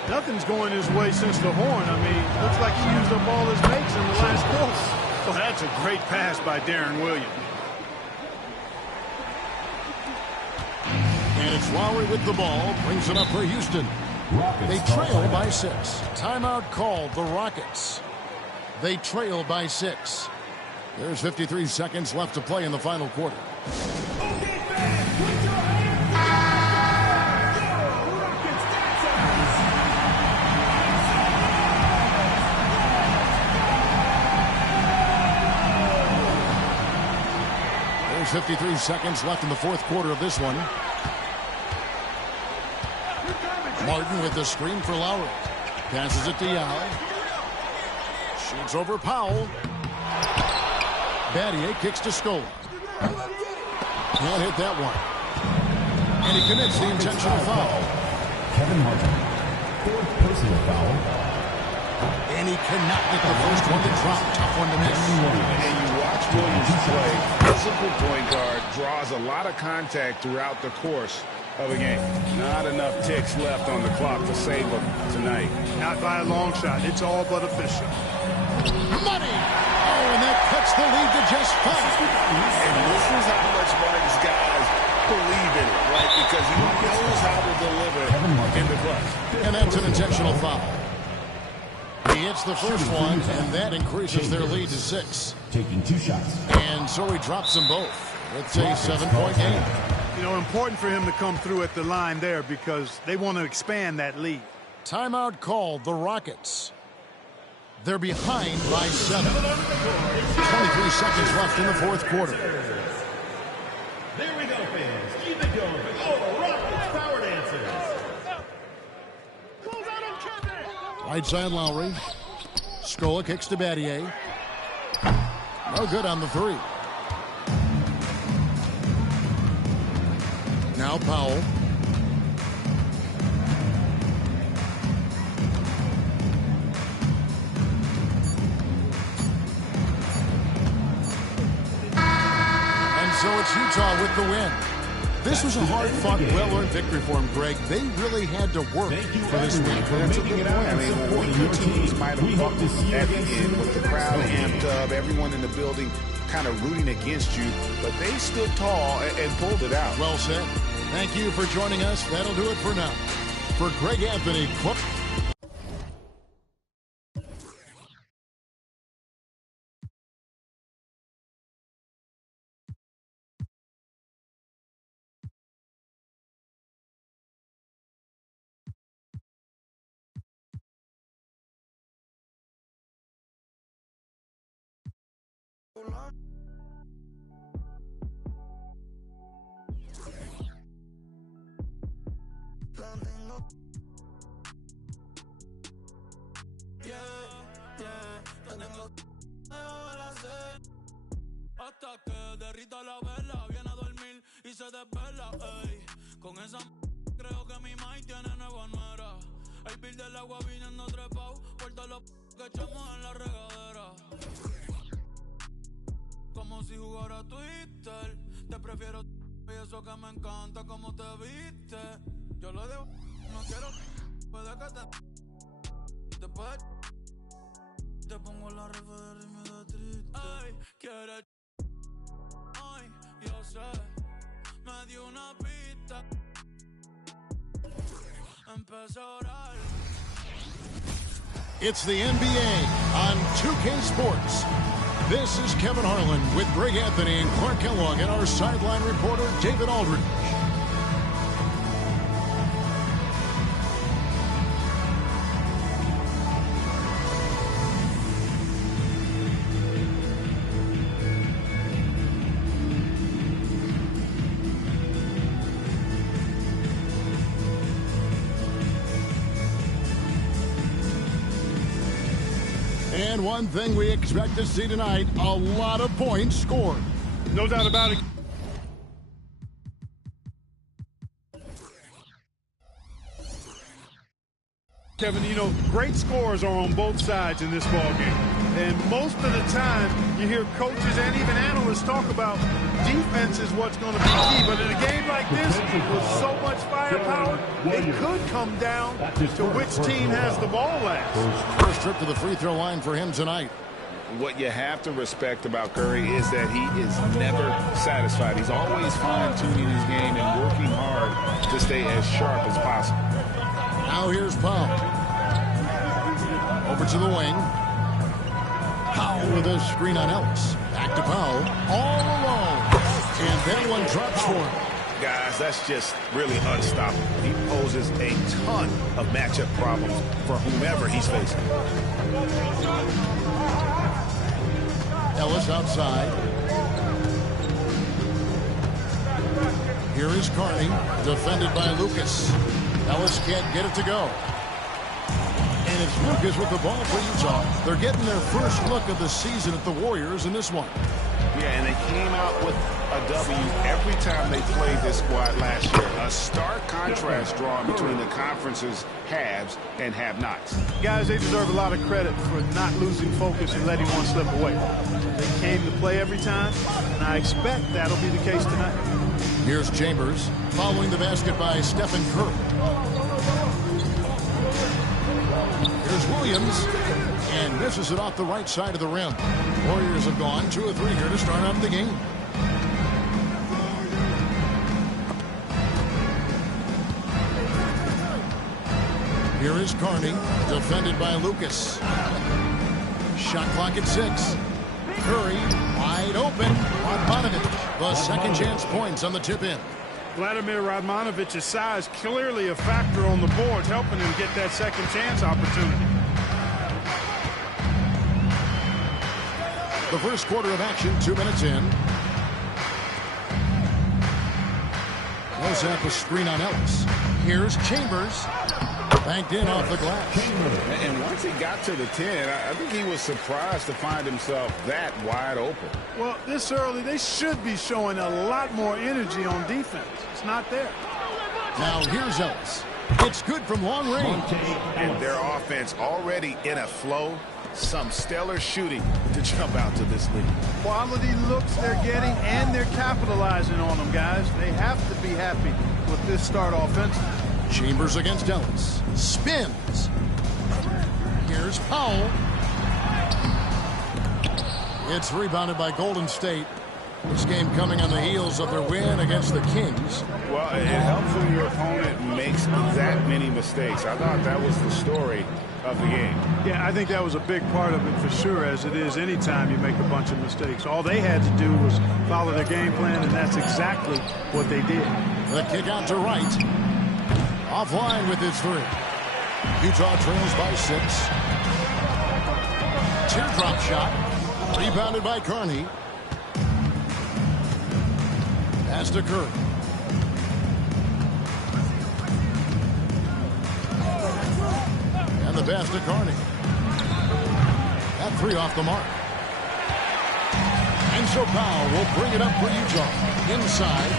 Nothing's going his way since the horn. I mean, looks like he used up all his makes in the last quarter. Well, that's a great pass by Darren Williams. And it's Lowry with the ball. Brings it up for Houston. They trail by 6. Timeout called, the Rockets. They trail by 6. There's 53 seconds left to play in the final quarter. There's 53 seconds left in the fourth quarter of this one. Martin with the screen for Lowry. Passes it to Yao. Shoots over Powell. Battier kicks to Scola. Can't hit that one. And he commits the intentional foul. Kevin Martin, fourth personal foul. And he cannot get the first one to drop. Tough one to miss. And you watch Williams play. Physical point guard draws a lot of contact throughout the course of a game. Not enough ticks left on the clock to save him tonight. Not by a long shot. It's all but official. Money! Oh, and that cuts the lead to just 5. And this is how much Martin's guys believe in it, right? Because he knows how to deliver in the clutch. And that's an intentional foul. He hits the first one, and that increases their lead to 6. Taking 2 shots. And so he drops them both. It's a 7-point game. You know, important for him to come through at the line there because they want to expand that lead. Timeout called, the Rockets. They're behind by 7. 23 seconds left in the fourth quarter. There we go, fans. Keep it going. Oh, Rockets power dancers. Right side Lowry. Scola kicks to Battier. No good on the 3. Now Powell. And so it's Utah with the win. This was a hard-fought, well-earned victory for them, Greg. They really had to work for this win. That's a good point. I mean, weaker teams might have bucked at the end with the crowd amped up, everyone in the building kind of rooting against you, but they stood tall and pulled it out. Well said. Thank you for joining us. That'll do it for now. For Greg Anthony, hasta que derrita la vela, viene a dormir y se desvela, ey. Con esa creo que mi maíz tiene nueva nuera. El bill del agua viniendo trepao por todos los que echamos en la regadera. Como si jugara Twitter. Te prefiero y eso que me encanta como te viste. Yo lo debo, no quiero, puede que después te pongo la refe de ritmo de triste. Ay, quieres. Ay, yo sé, me dio una pista. Empecé a orar. it's the NBA on 2K Sports. This is Kevin Harlan with Greg Anthony and Clark Kellogg and our sideline reporter, David Aldridge. And one thing we expect to see tonight, a lot of points scored. No doubt about it. Kevin, you know, great scores are on both sides in this ball game. And most of the time, you hear coaches and even analysts talk about defense is what's going to be key. But in a game like this, with so much fire firepower, it could come down to which team has the ball last. First trip to the free throw line for him tonight. What you have to respect about Curry is that he is never satisfied. He's always fine-tuning his game and working hard to stay as sharp as possible. Now here's Powell. Over to the wing. Powell with a screen on Ellis. Back to Powell. All alone. And that one drops for him. Guys, that's just really unstoppable. He poses a ton of matchup problems for whomever he's facing. Ellis outside. Here is Carney, defended by Lucas. Ellis can't get it to go. And it's Lucas with the ball for Utah. They're getting their first look of the season at the Warriors in this one. Yeah, and they came out with a W every time they played this squad last year. A stark contrast drawn between the conference's haves and have-nots. Guys, they deserve a lot of credit for not losing focus and letting one slip away. They came to play every time, and I expect that'll be the case tonight. Here's Chambers, following the basket by Stephen Curry. Here's Williams, and misses it off the right side of the rim. Warriors have gone 2 of 3 here to start out the game. Here is Carney, defended by Lucas. Shot clock at 6. Curry, wide open. Radmanovic, the second chance points on the tip in. Vladimir Radmanovic's size clearly a factor on the board, helping him get that second chance opportunity. The first quarter of action, 2 minutes in. Millsap a screen on Ellis. Here's Chambers. Banked in off the glass. And once he got to the 10, I think he was surprised to find himself that wide open. Well, this early, they should be showing a lot more energy on defense. It's not there. Now here's Ellis. It's good from long range. And their offense already in a flow. Some stellar shooting to jump out to this lead. Quality looks they're getting, and they're capitalizing on them, guys. They have to be happy with this start offensively. Chambers against Ellis. Spins. Here's Powell. It's rebounded by Golden State. This game coming on the heels of their win against the Kings. Well, it helps when your opponent makes that many mistakes. I thought that was the story of the game. Yeah, I think that was a big part of it for sure, as it is anytime you make a bunch of mistakes. All they had to do was follow their game plan, and that's exactly what they did. The kick out to right. Offline with his 3. Utah trails by 6. Teardrop shot. Rebounded by Carney. Pass to Curry. And the pass to Carney. That 3 off the mark. And so Powell will bring it up for Utah. Inside.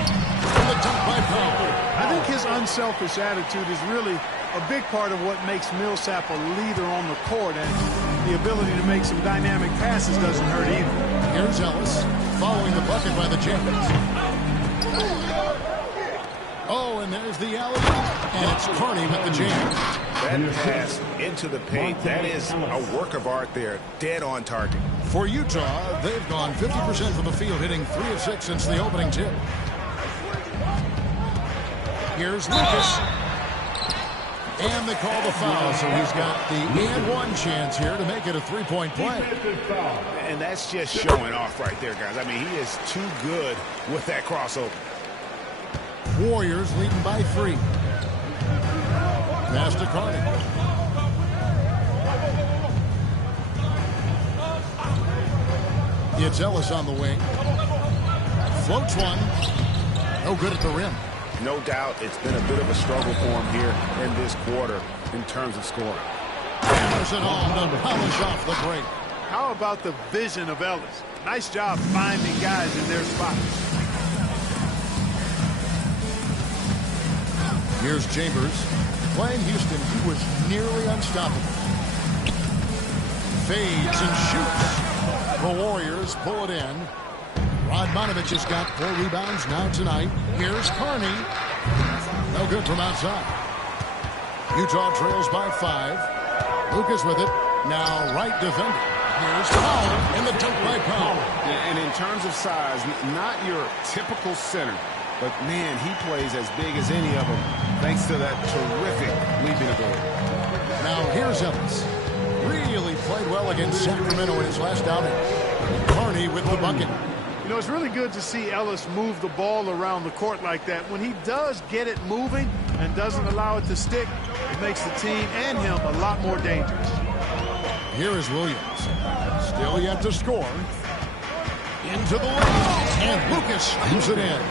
From the top by Powell. I think his unselfish attitude is really a big part of what makes Millsap a leader on the court, and the ability to make some dynamic passes doesn't hurt either. Here's Ellis, following the bucket by the Jackets. Oh, and there's the alley, and it's Carney with the jam. That pass into the paint, that is a work of art there, dead on target. For Utah, they've gone 50% from the field, hitting 3 of 6 since the opening tip. Here's Lucas. And they call the foul, so he's got the and 1 chance here to make it a 3-point play. And that's just showing off right there, guys. I mean, he is too good with that crossover. Warriors leading by 3. Pass to Carney. It's Ellis on the wing. Floats one. No good at the rim. No doubt it's been a bit of a struggle for him here in this quarter in terms of scoring. Hammers it home to polish off the break. How about the vision of Ellis? Nice job finding guys in their spots. Here's Chambers. Playing Houston, he was nearly unstoppable. Fades and shoots. The Warriors pull it in. Radmanovic has got 4 rebounds now tonight. Here's Carney. No good from outside. Utah trails by 5. Lucas with it. Now right defender. Here's Powell in the dunk by Powell. And in terms of size, not your typical center. But, man, he plays as big as any of them thanks to that terrific leaping ability. Now here's Ellis. Really played well against Sacramento in his last outing. Carney with the bucket. You know, it's really good to see Ellis move the ball around the court like that. When he does get it moving and doesn't allow it to stick, it makes the team and him a lot more dangerous. Here is Williams. Still yet to score. Into the lane. And Lucas slams it in.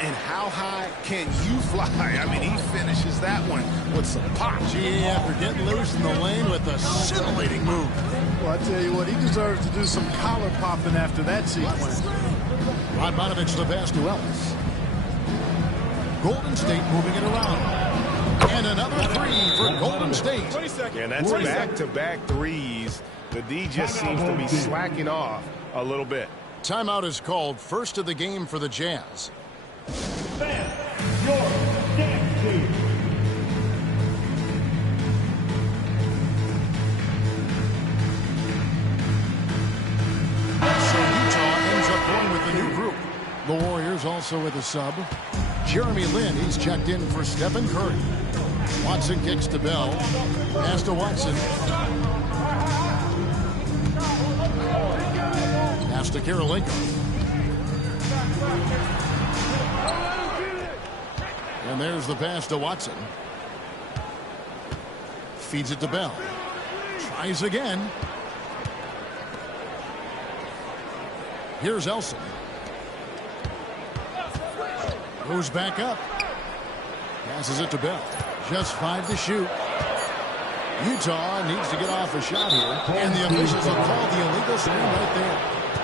And how high can you fly? I mean, he finishes that one with some pop. Gee, after getting loose in the lane with a scintillating move. Well, I tell you what, he deserves to do some collar popping after that sequence. Radmanovich the pass to Ellis. Golden State moving it around. And another 3 for Golden State. And that's back-to-back threes. The D just seems to be slacking off a little bit. Timeout is called. First of the game for the Jazz. Your dance team. So Utah ends up going with the new group. The Warriors also with a sub. Jeremy Lin, he's checked in for Stephen Curry. Watson kicks to Bell. Pass to Watson. Pass to Karolinko. And there's the pass to Watson. Feeds it to Bell. Tries again. Here's Elson. Goes back up. Passes it to Bell. Just 5 to shoot. Utah needs to get off a shot here. And the officials will call the illegal screen right there.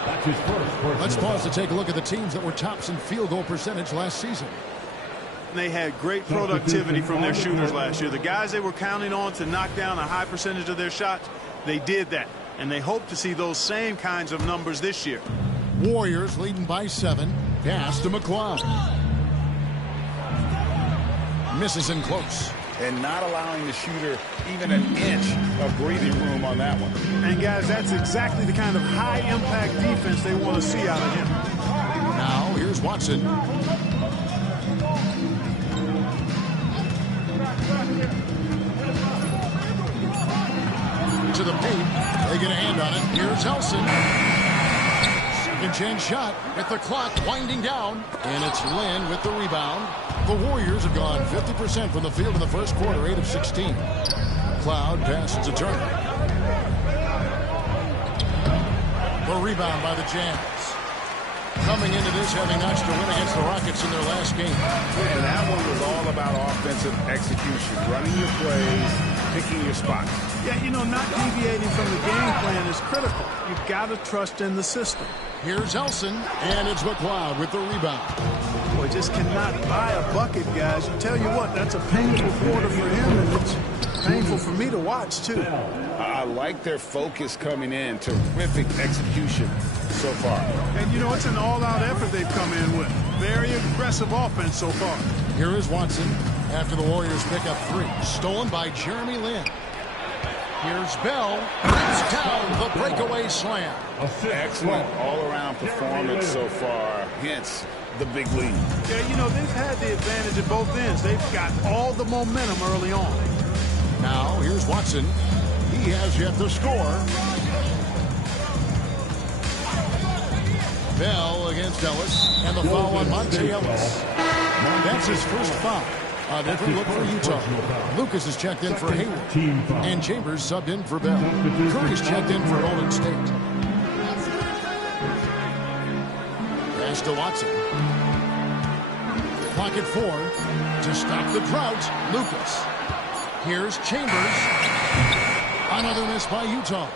That's his first. Let's pause to take a look at the teams that were tops in field goal percentage last season. They had great productivity from their shooters last year. The guys they were counting on to knock down a high percentage of their shots, they did that. And they hope to see those same kinds of numbers this year. Warriors leading by 7. Pass to McCloud. Misses in close. And not allowing the shooter even an inch of breathing room on that one. And, guys, that's exactly the kind of high-impact defense they want to see out of him. Now, here's Watson. To the paint. They get a hand on it. Here's Elson. Second chance shot with the clock winding down. And it's Lin with the rebound. The Warriors have gone 50% from the field in the first quarter, 8 of 16. Cloud passes to Turner. The rebound by the Jazz. Coming into this, having notched a win against the Rockets in their last game. And that one was all about offensive execution, running your plays, picking your spots. Yeah, you know, not deviating from the game plan is critical. You've got to trust in the system. Here's Elson, and it's McCloud with the rebound. Boy, just cannot buy a bucket, guys. I tell you what, that's a painful quarter for him, and it's painful for me to watch, too. I like their focus coming in. Terrific execution so far. And, you know, it's an all-out effort they've come in with. Very aggressive offense so far. Here is Watson after the Warriors pick up 3. Stolen by Jeremy Lin. Here's Bell. Rips down the breakaway slam. Excellent all-around performance so far. Hence the big lead. Yeah, you know, they've had the advantage at both ends. They've got all the momentum early on. Now, here's Watson. He has yet to score. Bell against Ellis. And the foul on Monte Ellis. That's his first foul. A different look for Utah. Lucas is checked in for Hayward. And Chambers subbed in for Bell. Curry's checked in for Golden State. Pass to Watson. Pocket 4 to stop the drought. Lucas. Here's Chambers. Another miss by Utah.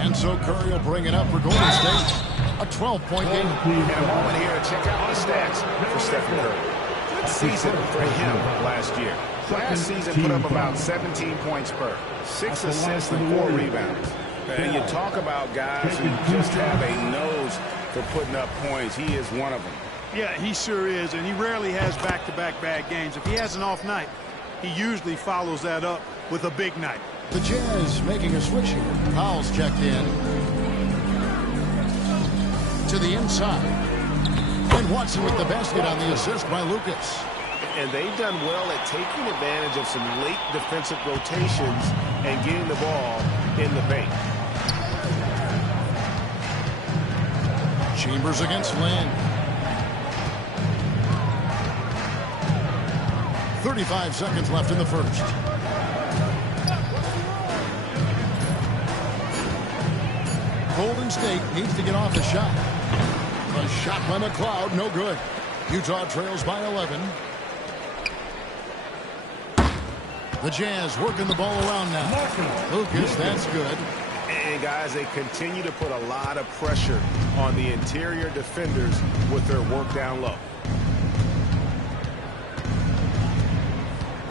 And so Curry will bring it up for Golden State. A 12-point game. And a moment here to check out the stats for Stephen Curry. Good season for him last year. Last season put up about 17 points per, 6 assists and 4 rebounds. And you talk about guys who just have a nose for putting up points. He is one of them. Yeah, he sure is, and he rarely has back-to-back bad games. If he has an off night, he usually follows that up with a big night. The Jazz making a switch here. Powell's checked in. To the inside. And Watson with the basket on the assist by Lucas. And they've done well at taking advantage of some late defensive rotations and getting the ball in the paint. Chambers against Lynn. 35 seconds left in the first. Golden State needs to get off a shot. A shot by McLeod, no good. Utah trails by 11. The Jazz working the ball around now. Lucas, that's good. And guys, they continue to put a lot of pressure on the interior defenders with their work down low.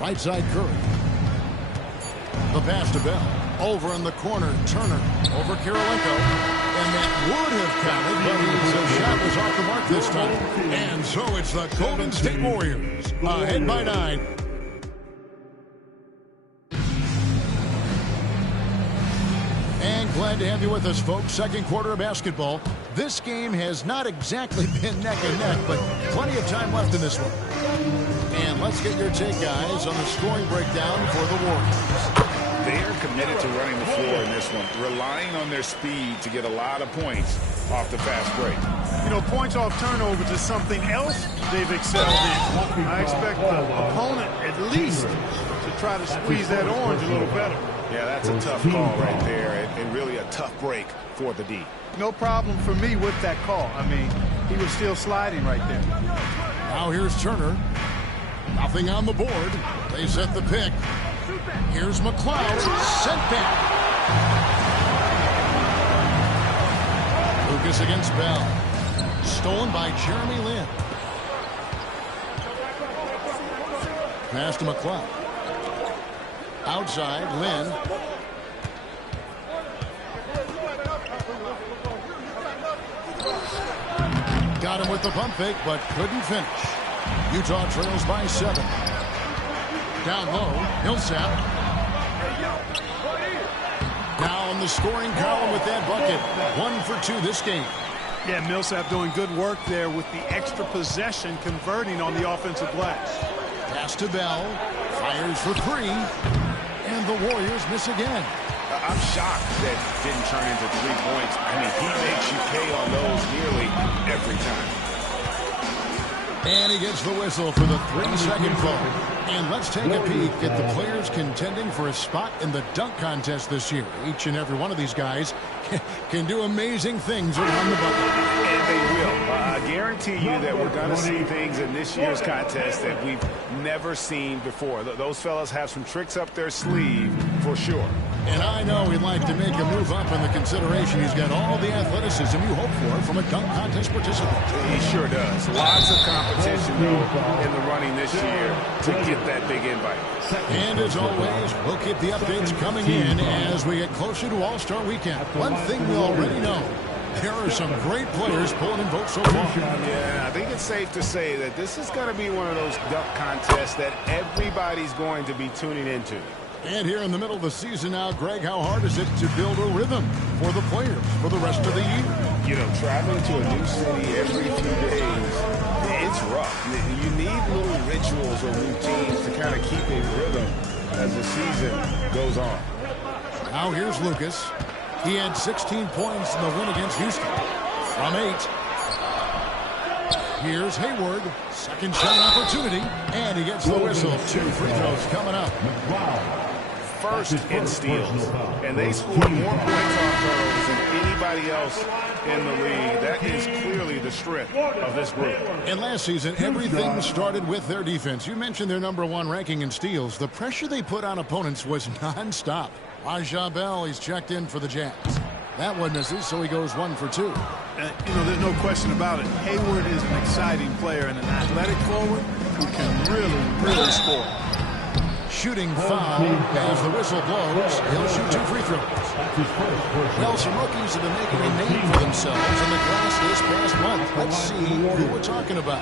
Right side Curry. The pass to Bell. Over in the corner, Turner. Over Kirilenko. And that would have counted, but his shot was off the mark this time. And so it's the Golden State Warriors ahead by 9. And glad to have you with us, folks. Second quarter of basketball. This game has not exactly been neck and neck, but plenty of time left in this one. And let's get your take, guys, on the scoring breakdown for the Warriors. They are committed to running the floor in this one, relying on their speed to get a lot of points off the fast break. You know, points off turnovers is something else they've excelled in. I expect the opponent at least to try to squeeze that orange a little better. Yeah, that's a tough call right there, and really a tough break for the D. No problem for me with that call. I mean, he was still sliding right there. Now here's Turner. Nothing on the board. They set the pick. Here's McLeod. Sent back. Lucas against Bell. Stolen by Jeremy Lin. Pass to McLeod. Outside, Lin. Got him with the pump fake, but couldn't finish. Utah trails by 7. Down low, Millsap. Now on the scoring column with that bucket. 1 for 2 this game. Yeah, Millsap doing good work there with the extra possession, converting on the offensive glass. Pass to Bell. Fires for 3. And the Warriors miss again. I'm shocked that didn't turn into 3 points. I mean, he makes you pay on those nearly every time. And he gets the whistle for the 3-second call. And let's take a peek at the players contending for a spot in the dunk contest this year. Each and every one of these guys can do amazing things around the bucket. And they will. I guarantee you that we're going to see things in this year's contest that we've never seen before. Those fellas have some tricks up their sleeve for sure. And I know he'd like to make a move up in the consideration. He's got all the athleticism you hope for from a dunk contest participant. He sure does. Lots of competition, though, in the running this year to get that big invite. And as always, we'll keep the updates coming in as we get closer to All-Star Weekend. One thing we already know, there are some great players pulling in votes so far. Yeah, I think it's safe to say that this is going to be one of those dunk contests that everybody's going to be tuning into. And here in the middle of the season now, Greg, how hard is it to build a rhythm for the players for the rest of the year? You know, traveling to a new city every few days, it's rough. You need little rituals or routines to kind of keep a rhythm as the season goes on. Now here's Lucas. He had 16 points in the win against Houston. From 8. Here's Hayward. Second shot opportunity. And he gets the whistle. 2 free throws coming up. First in steals. And they scored more points off turnovers than anybody else in the league. That is clearly the strength of this group. And last season, everything started with their defense. You mentioned their #1 ranking in steals. The pressure they put on opponents was nonstop. Aja Bell, he's checked in for the Jazz. That one misses, so he goes 1 for 2. You know, there's no question about it. Hayward is an exciting player and an athletic forward who can really score. shooting foul as the whistle blows. He'll shoot 2 free throws. Well, some rookies have been making a name for themselves in the class this past month. Let's see who we're talking about.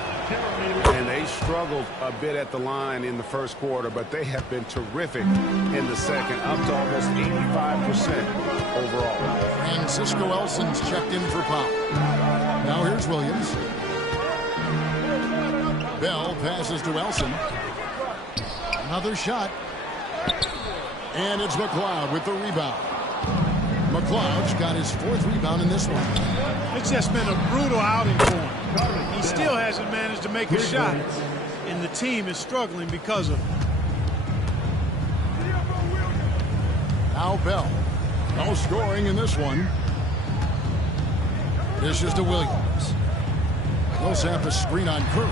And they struggled a bit at the line in the first quarter, but they have been terrific in the second, up to almost 85% overall. Francisco Elson's checked in for foul. Now here's Williams. Bell passes to Elson. Another shot. And it's McLeod with the rebound. McLeod's got his 4th rebound in this one. It's just been a brutal outing for him. He still hasn't managed to make a shot, and the team is struggling because of it. Now Bell. No scoring in this one. This is to Williams. Millsap a screen on Curry.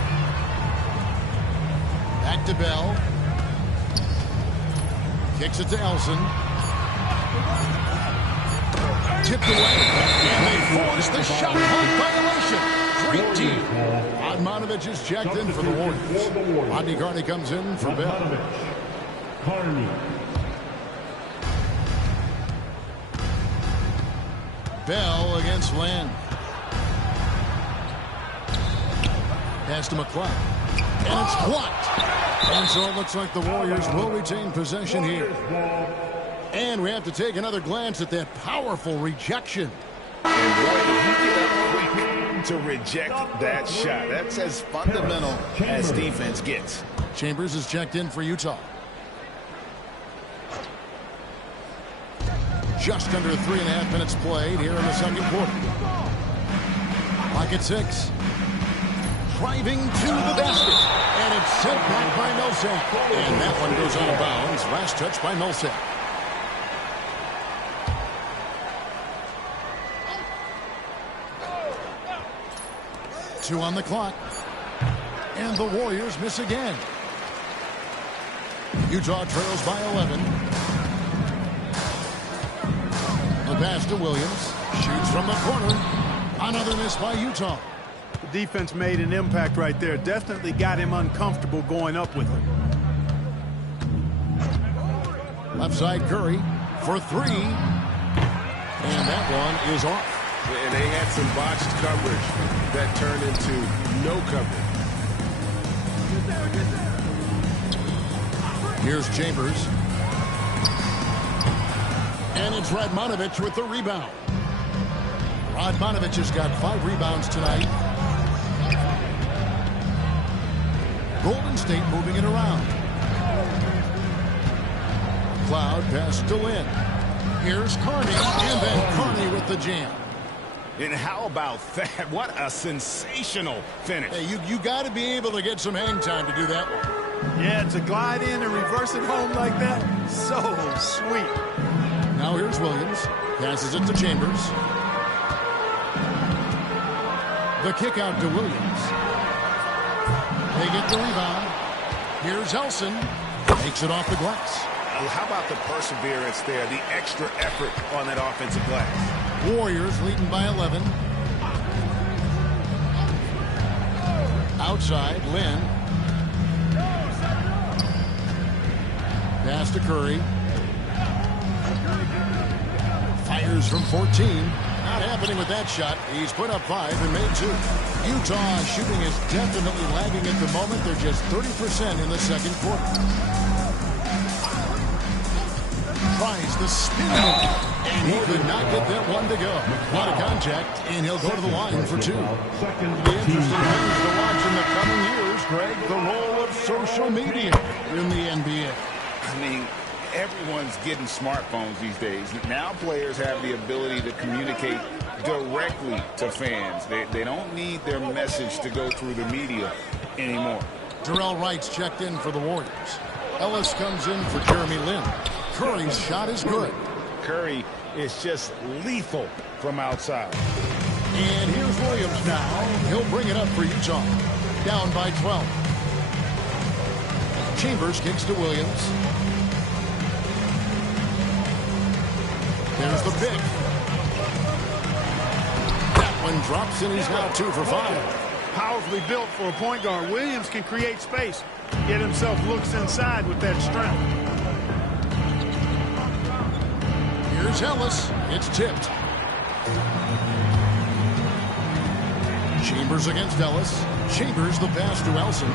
Back to Bell. Kicks it to Elson. Tipped away. And they force the shot clock violation. Great team. Admonovich is checked in for the Warriors. Rodney Carney comes in for Bell. Bell against Land. Pass to McLeod. And it's blocked. And so it looks like the Warriors will retain possession here. And we have to take another glance at that powerful rejection. And boy, did he get up quick to reject that shot. That's as fundamental as defense gets. Chambers is checked in for Utah. Just under 3.5 minutes played here in the second quarter. Clock at 6. Driving to the basket. And it's sent back by Millsap. And that one goes out of bounds. Last touch by Millsap. Two on the clock. And the Warriors miss again. Utah trails by 11. The pass to Williams. Shoots from the corner. Another miss by Utah. The defense made an impact right there. Definitely got him uncomfortable going up with it. Left side Curry for 3. And that one is off. And they had some botched coverage that turned into no coverage. Here's Chambers. And it's Radmanovich with the rebound. Radmanovich has got 5 rebounds tonight. Golden State moving it around. Cloud pass to Lynn. Here's Carney. And then Carney with the jam. And how about that? What a sensational finish. Hey, you got to be able to get some hang time to do that one. Yeah, to glide in and reverse it home like that, so sweet. Now here's Williams. Passes it to Chambers. The kick out to Williams. They get the rebound. Here's Elson. Takes it off the glass. How about the perseverance there, the extra effort on that offensive glass? Warriors leading by 11. Outside, Lynn. Pass to Curry. Fires from 14. Not happening with that shot. He's put up 5 and made 2. Utah shooting is definitely lagging at the moment. They're just 30% in the second quarter. Tries the spin move, and he could not get that one to go. Not a contact, and he'll go to the line for 2. The interesting things to watch in the coming years, Greg, the role of social media in the NBA. I mean, everyone's getting smartphones these days. Now players have the ability to communicate directly to fans. They don't need their message to go through the media anymore. Terrell Wright's checked in for the Warriors. Ellis comes in for Jeremy Lin. Curry's shot is good. Curry is just lethal from outside. And here's Williams now. He'll bring it up for Utah. Down by 12. Chambers kicks to Williams. There's the pick. That one drops, and he's now 2 for 5. powerfully built for a point guard. Williams can create space, get himself looks inside with that strength. Here's Ellis. It's tipped. Chambers against Ellis. Chambers the pass to Elson.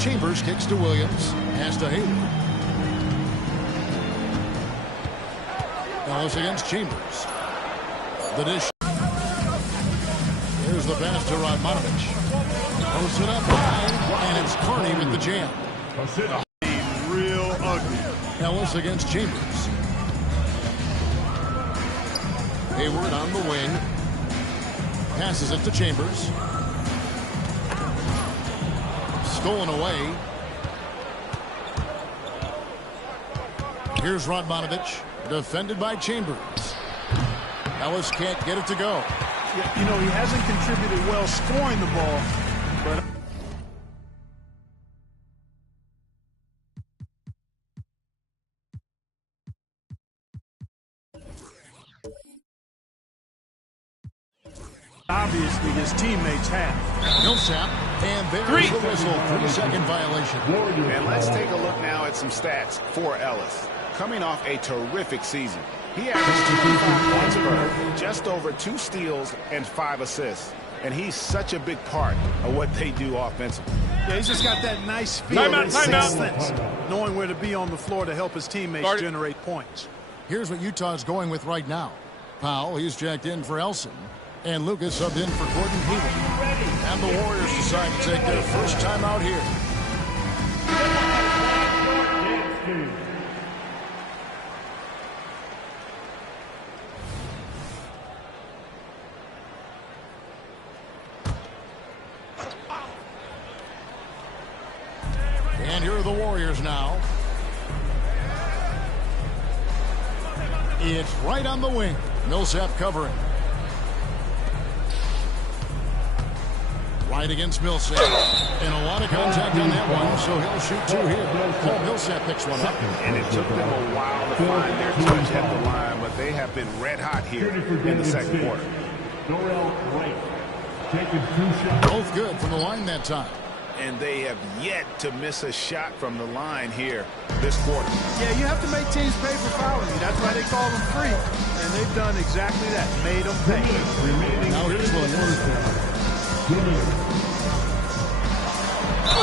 Chambers kicks to Williams. Pass to Hayward. Ellis against Chambers. The dish. Here's the pass to Radmanovich. Posts it up high, and it's Carney with the jam. Real ugly. Ellis against Chambers. Hayward on the wing. Passes it to Chambers. Stolen away. Here's Radmanovich. Defended by Chambers. Ellis can't get it to go. Yeah, you know, he hasn't contributed well scoring the ball, but obviously his teammates have. Millsap, and there's the whistle. 3-second violation. And let's take a look now at some stats for Ellis. Coming off a terrific season, he averaged 25 points per, just over 2 steals and 5 assists. And he's such a big part of what they do offensively. Yeah, he's just got that nice feel and sixth sense, knowing where to be on the floor to help his teammates generate points. Here's what Utah's going with right now. Powell, he's jacked in for Elson. And Lucas subbed in for Gordon Hayward. And the Warriors decide to take their first time out here. And here are the Warriors now. It's right on the wing. Millsap covering. Right against Millsap. And a lot of contact on that one, so he'll shoot 2 here. Millsap picks one up. And it took them a while to find their touch at the line, but they have been red hot here in the second quarter. Both good from the line that time. And they have yet to miss a shot from the line here this quarter. Yeah, you have to make teams pay for fouling you. That's why they call them free. And they've done exactly that. Made them pay. Now here's Williams.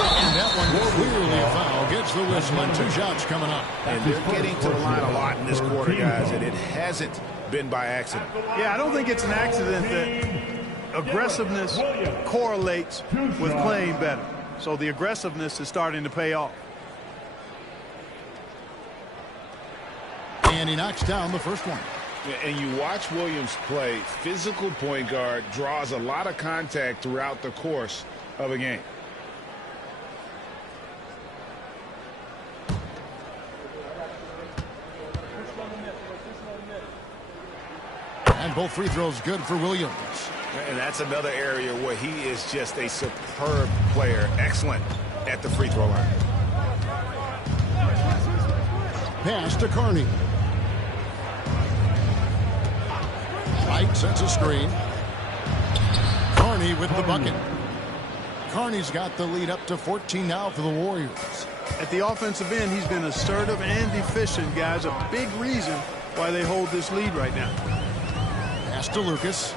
And that one clearly a foul. Gets the whistle and 2 shots coming up. And they're getting to the line a lot in this quarter, guys, and it hasn't been by accident. Yeah, I don't think it's an accident that aggressiveness correlates with playing better. So the aggressiveness is starting to pay off. And he knocks down the first one. And you watch Williams play, physical point guard, draws a lot of contact throughout the course of a game. And both free throws good for Williams. And that's another area where he is just a superb player. Excellent at the free throw line. Pass to Carney. Right sets a screen. Carney with the bucket. Carney's got the lead up to 14 now for the Warriors. At the offensive end, he's been assertive and efficient, guys. A big reason why they hold this lead right now. Pass to Lucas.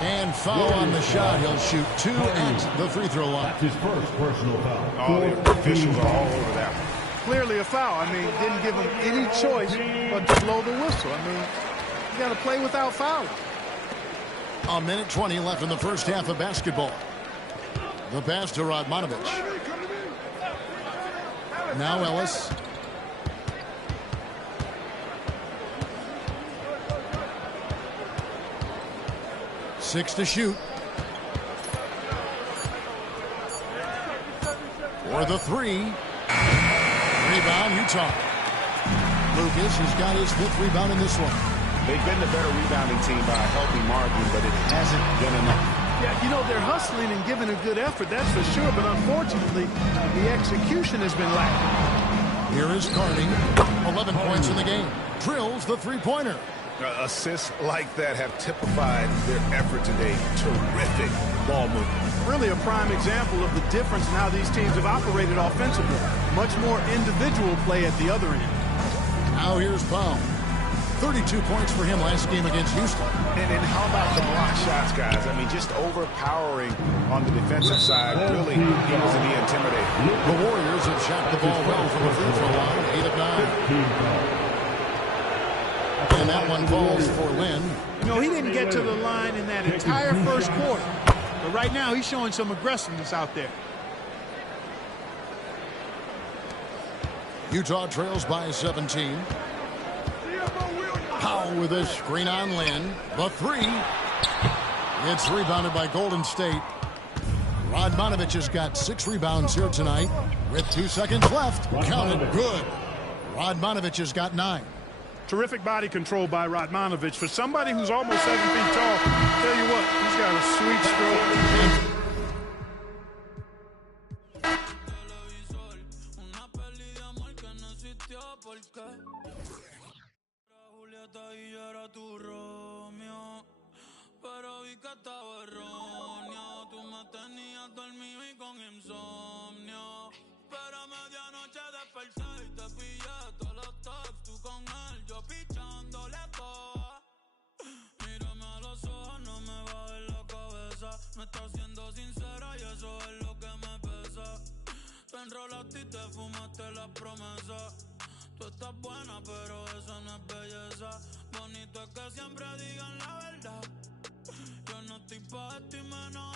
And foul on the shot. He'll shoot 2 at the free throw line. His first personal foul. Oh, the officials are all over that one. Clearly a foul. I mean, didn't give him any choice but to blow the whistle. I mean, you got to play without fouling. A minute 20 left in the first half of basketball. The pass to Radmanovich. Now Ellis. Six to shoot. For the 3. Rebound, Utah. Lucas has got his 5th rebound in this one. They've been the better rebounding team by a healthy margin, but it hasn't been enough. Yeah, you know, they're hustling and giving a good effort, that's for sure, but unfortunately, the execution has been lacking. Here is Carney. 11 points in the game. Drills the three-pointer. Assists like that have typified their effort today. Terrific ball movement. Really a prime example of the difference in how these teams have operated offensively. Much more individual play at the other end. Now here's Powell. 32 points for him last game against Houston. And how about the block shots, guys? I mean, just overpowering on the defensive side. Really easy to be intimidated. The Warriors have shot the ball well from the free throw line, 8 of 9. And that one falls for Lynn. You know, he didn't get to the line in that entire first quarter. But right now, he's showing some aggressiveness out there. Utah trails by 17. Powell with a screen on Lynn. The three. It's rebounded by Golden State. Radmanovich has got 6 rebounds here tonight. With 2 seconds left. Counted good. Radmanovich has got 9. Terrific body control by Radmanovich. For somebody who's almost 7 feet tall, tell you what, he's got a sweet stroke. Y yo era tu Romeo, pero vi que estaba erróneo. Tú me tenías dormido y con insomnio, pero a medianoche desperté y te pillé todos los texts. Tú con él, yo pichándole toa. Mírame a los ojos, no me bajes la cabeza. No estás siendo sincera y eso es lo que me pesa. Te enrolaste y te fumaste las promesas. Tú estás buena, pero eso no es belleza. Bonito es que siempre digan la verdad. Yo no estoy pa' esto y menos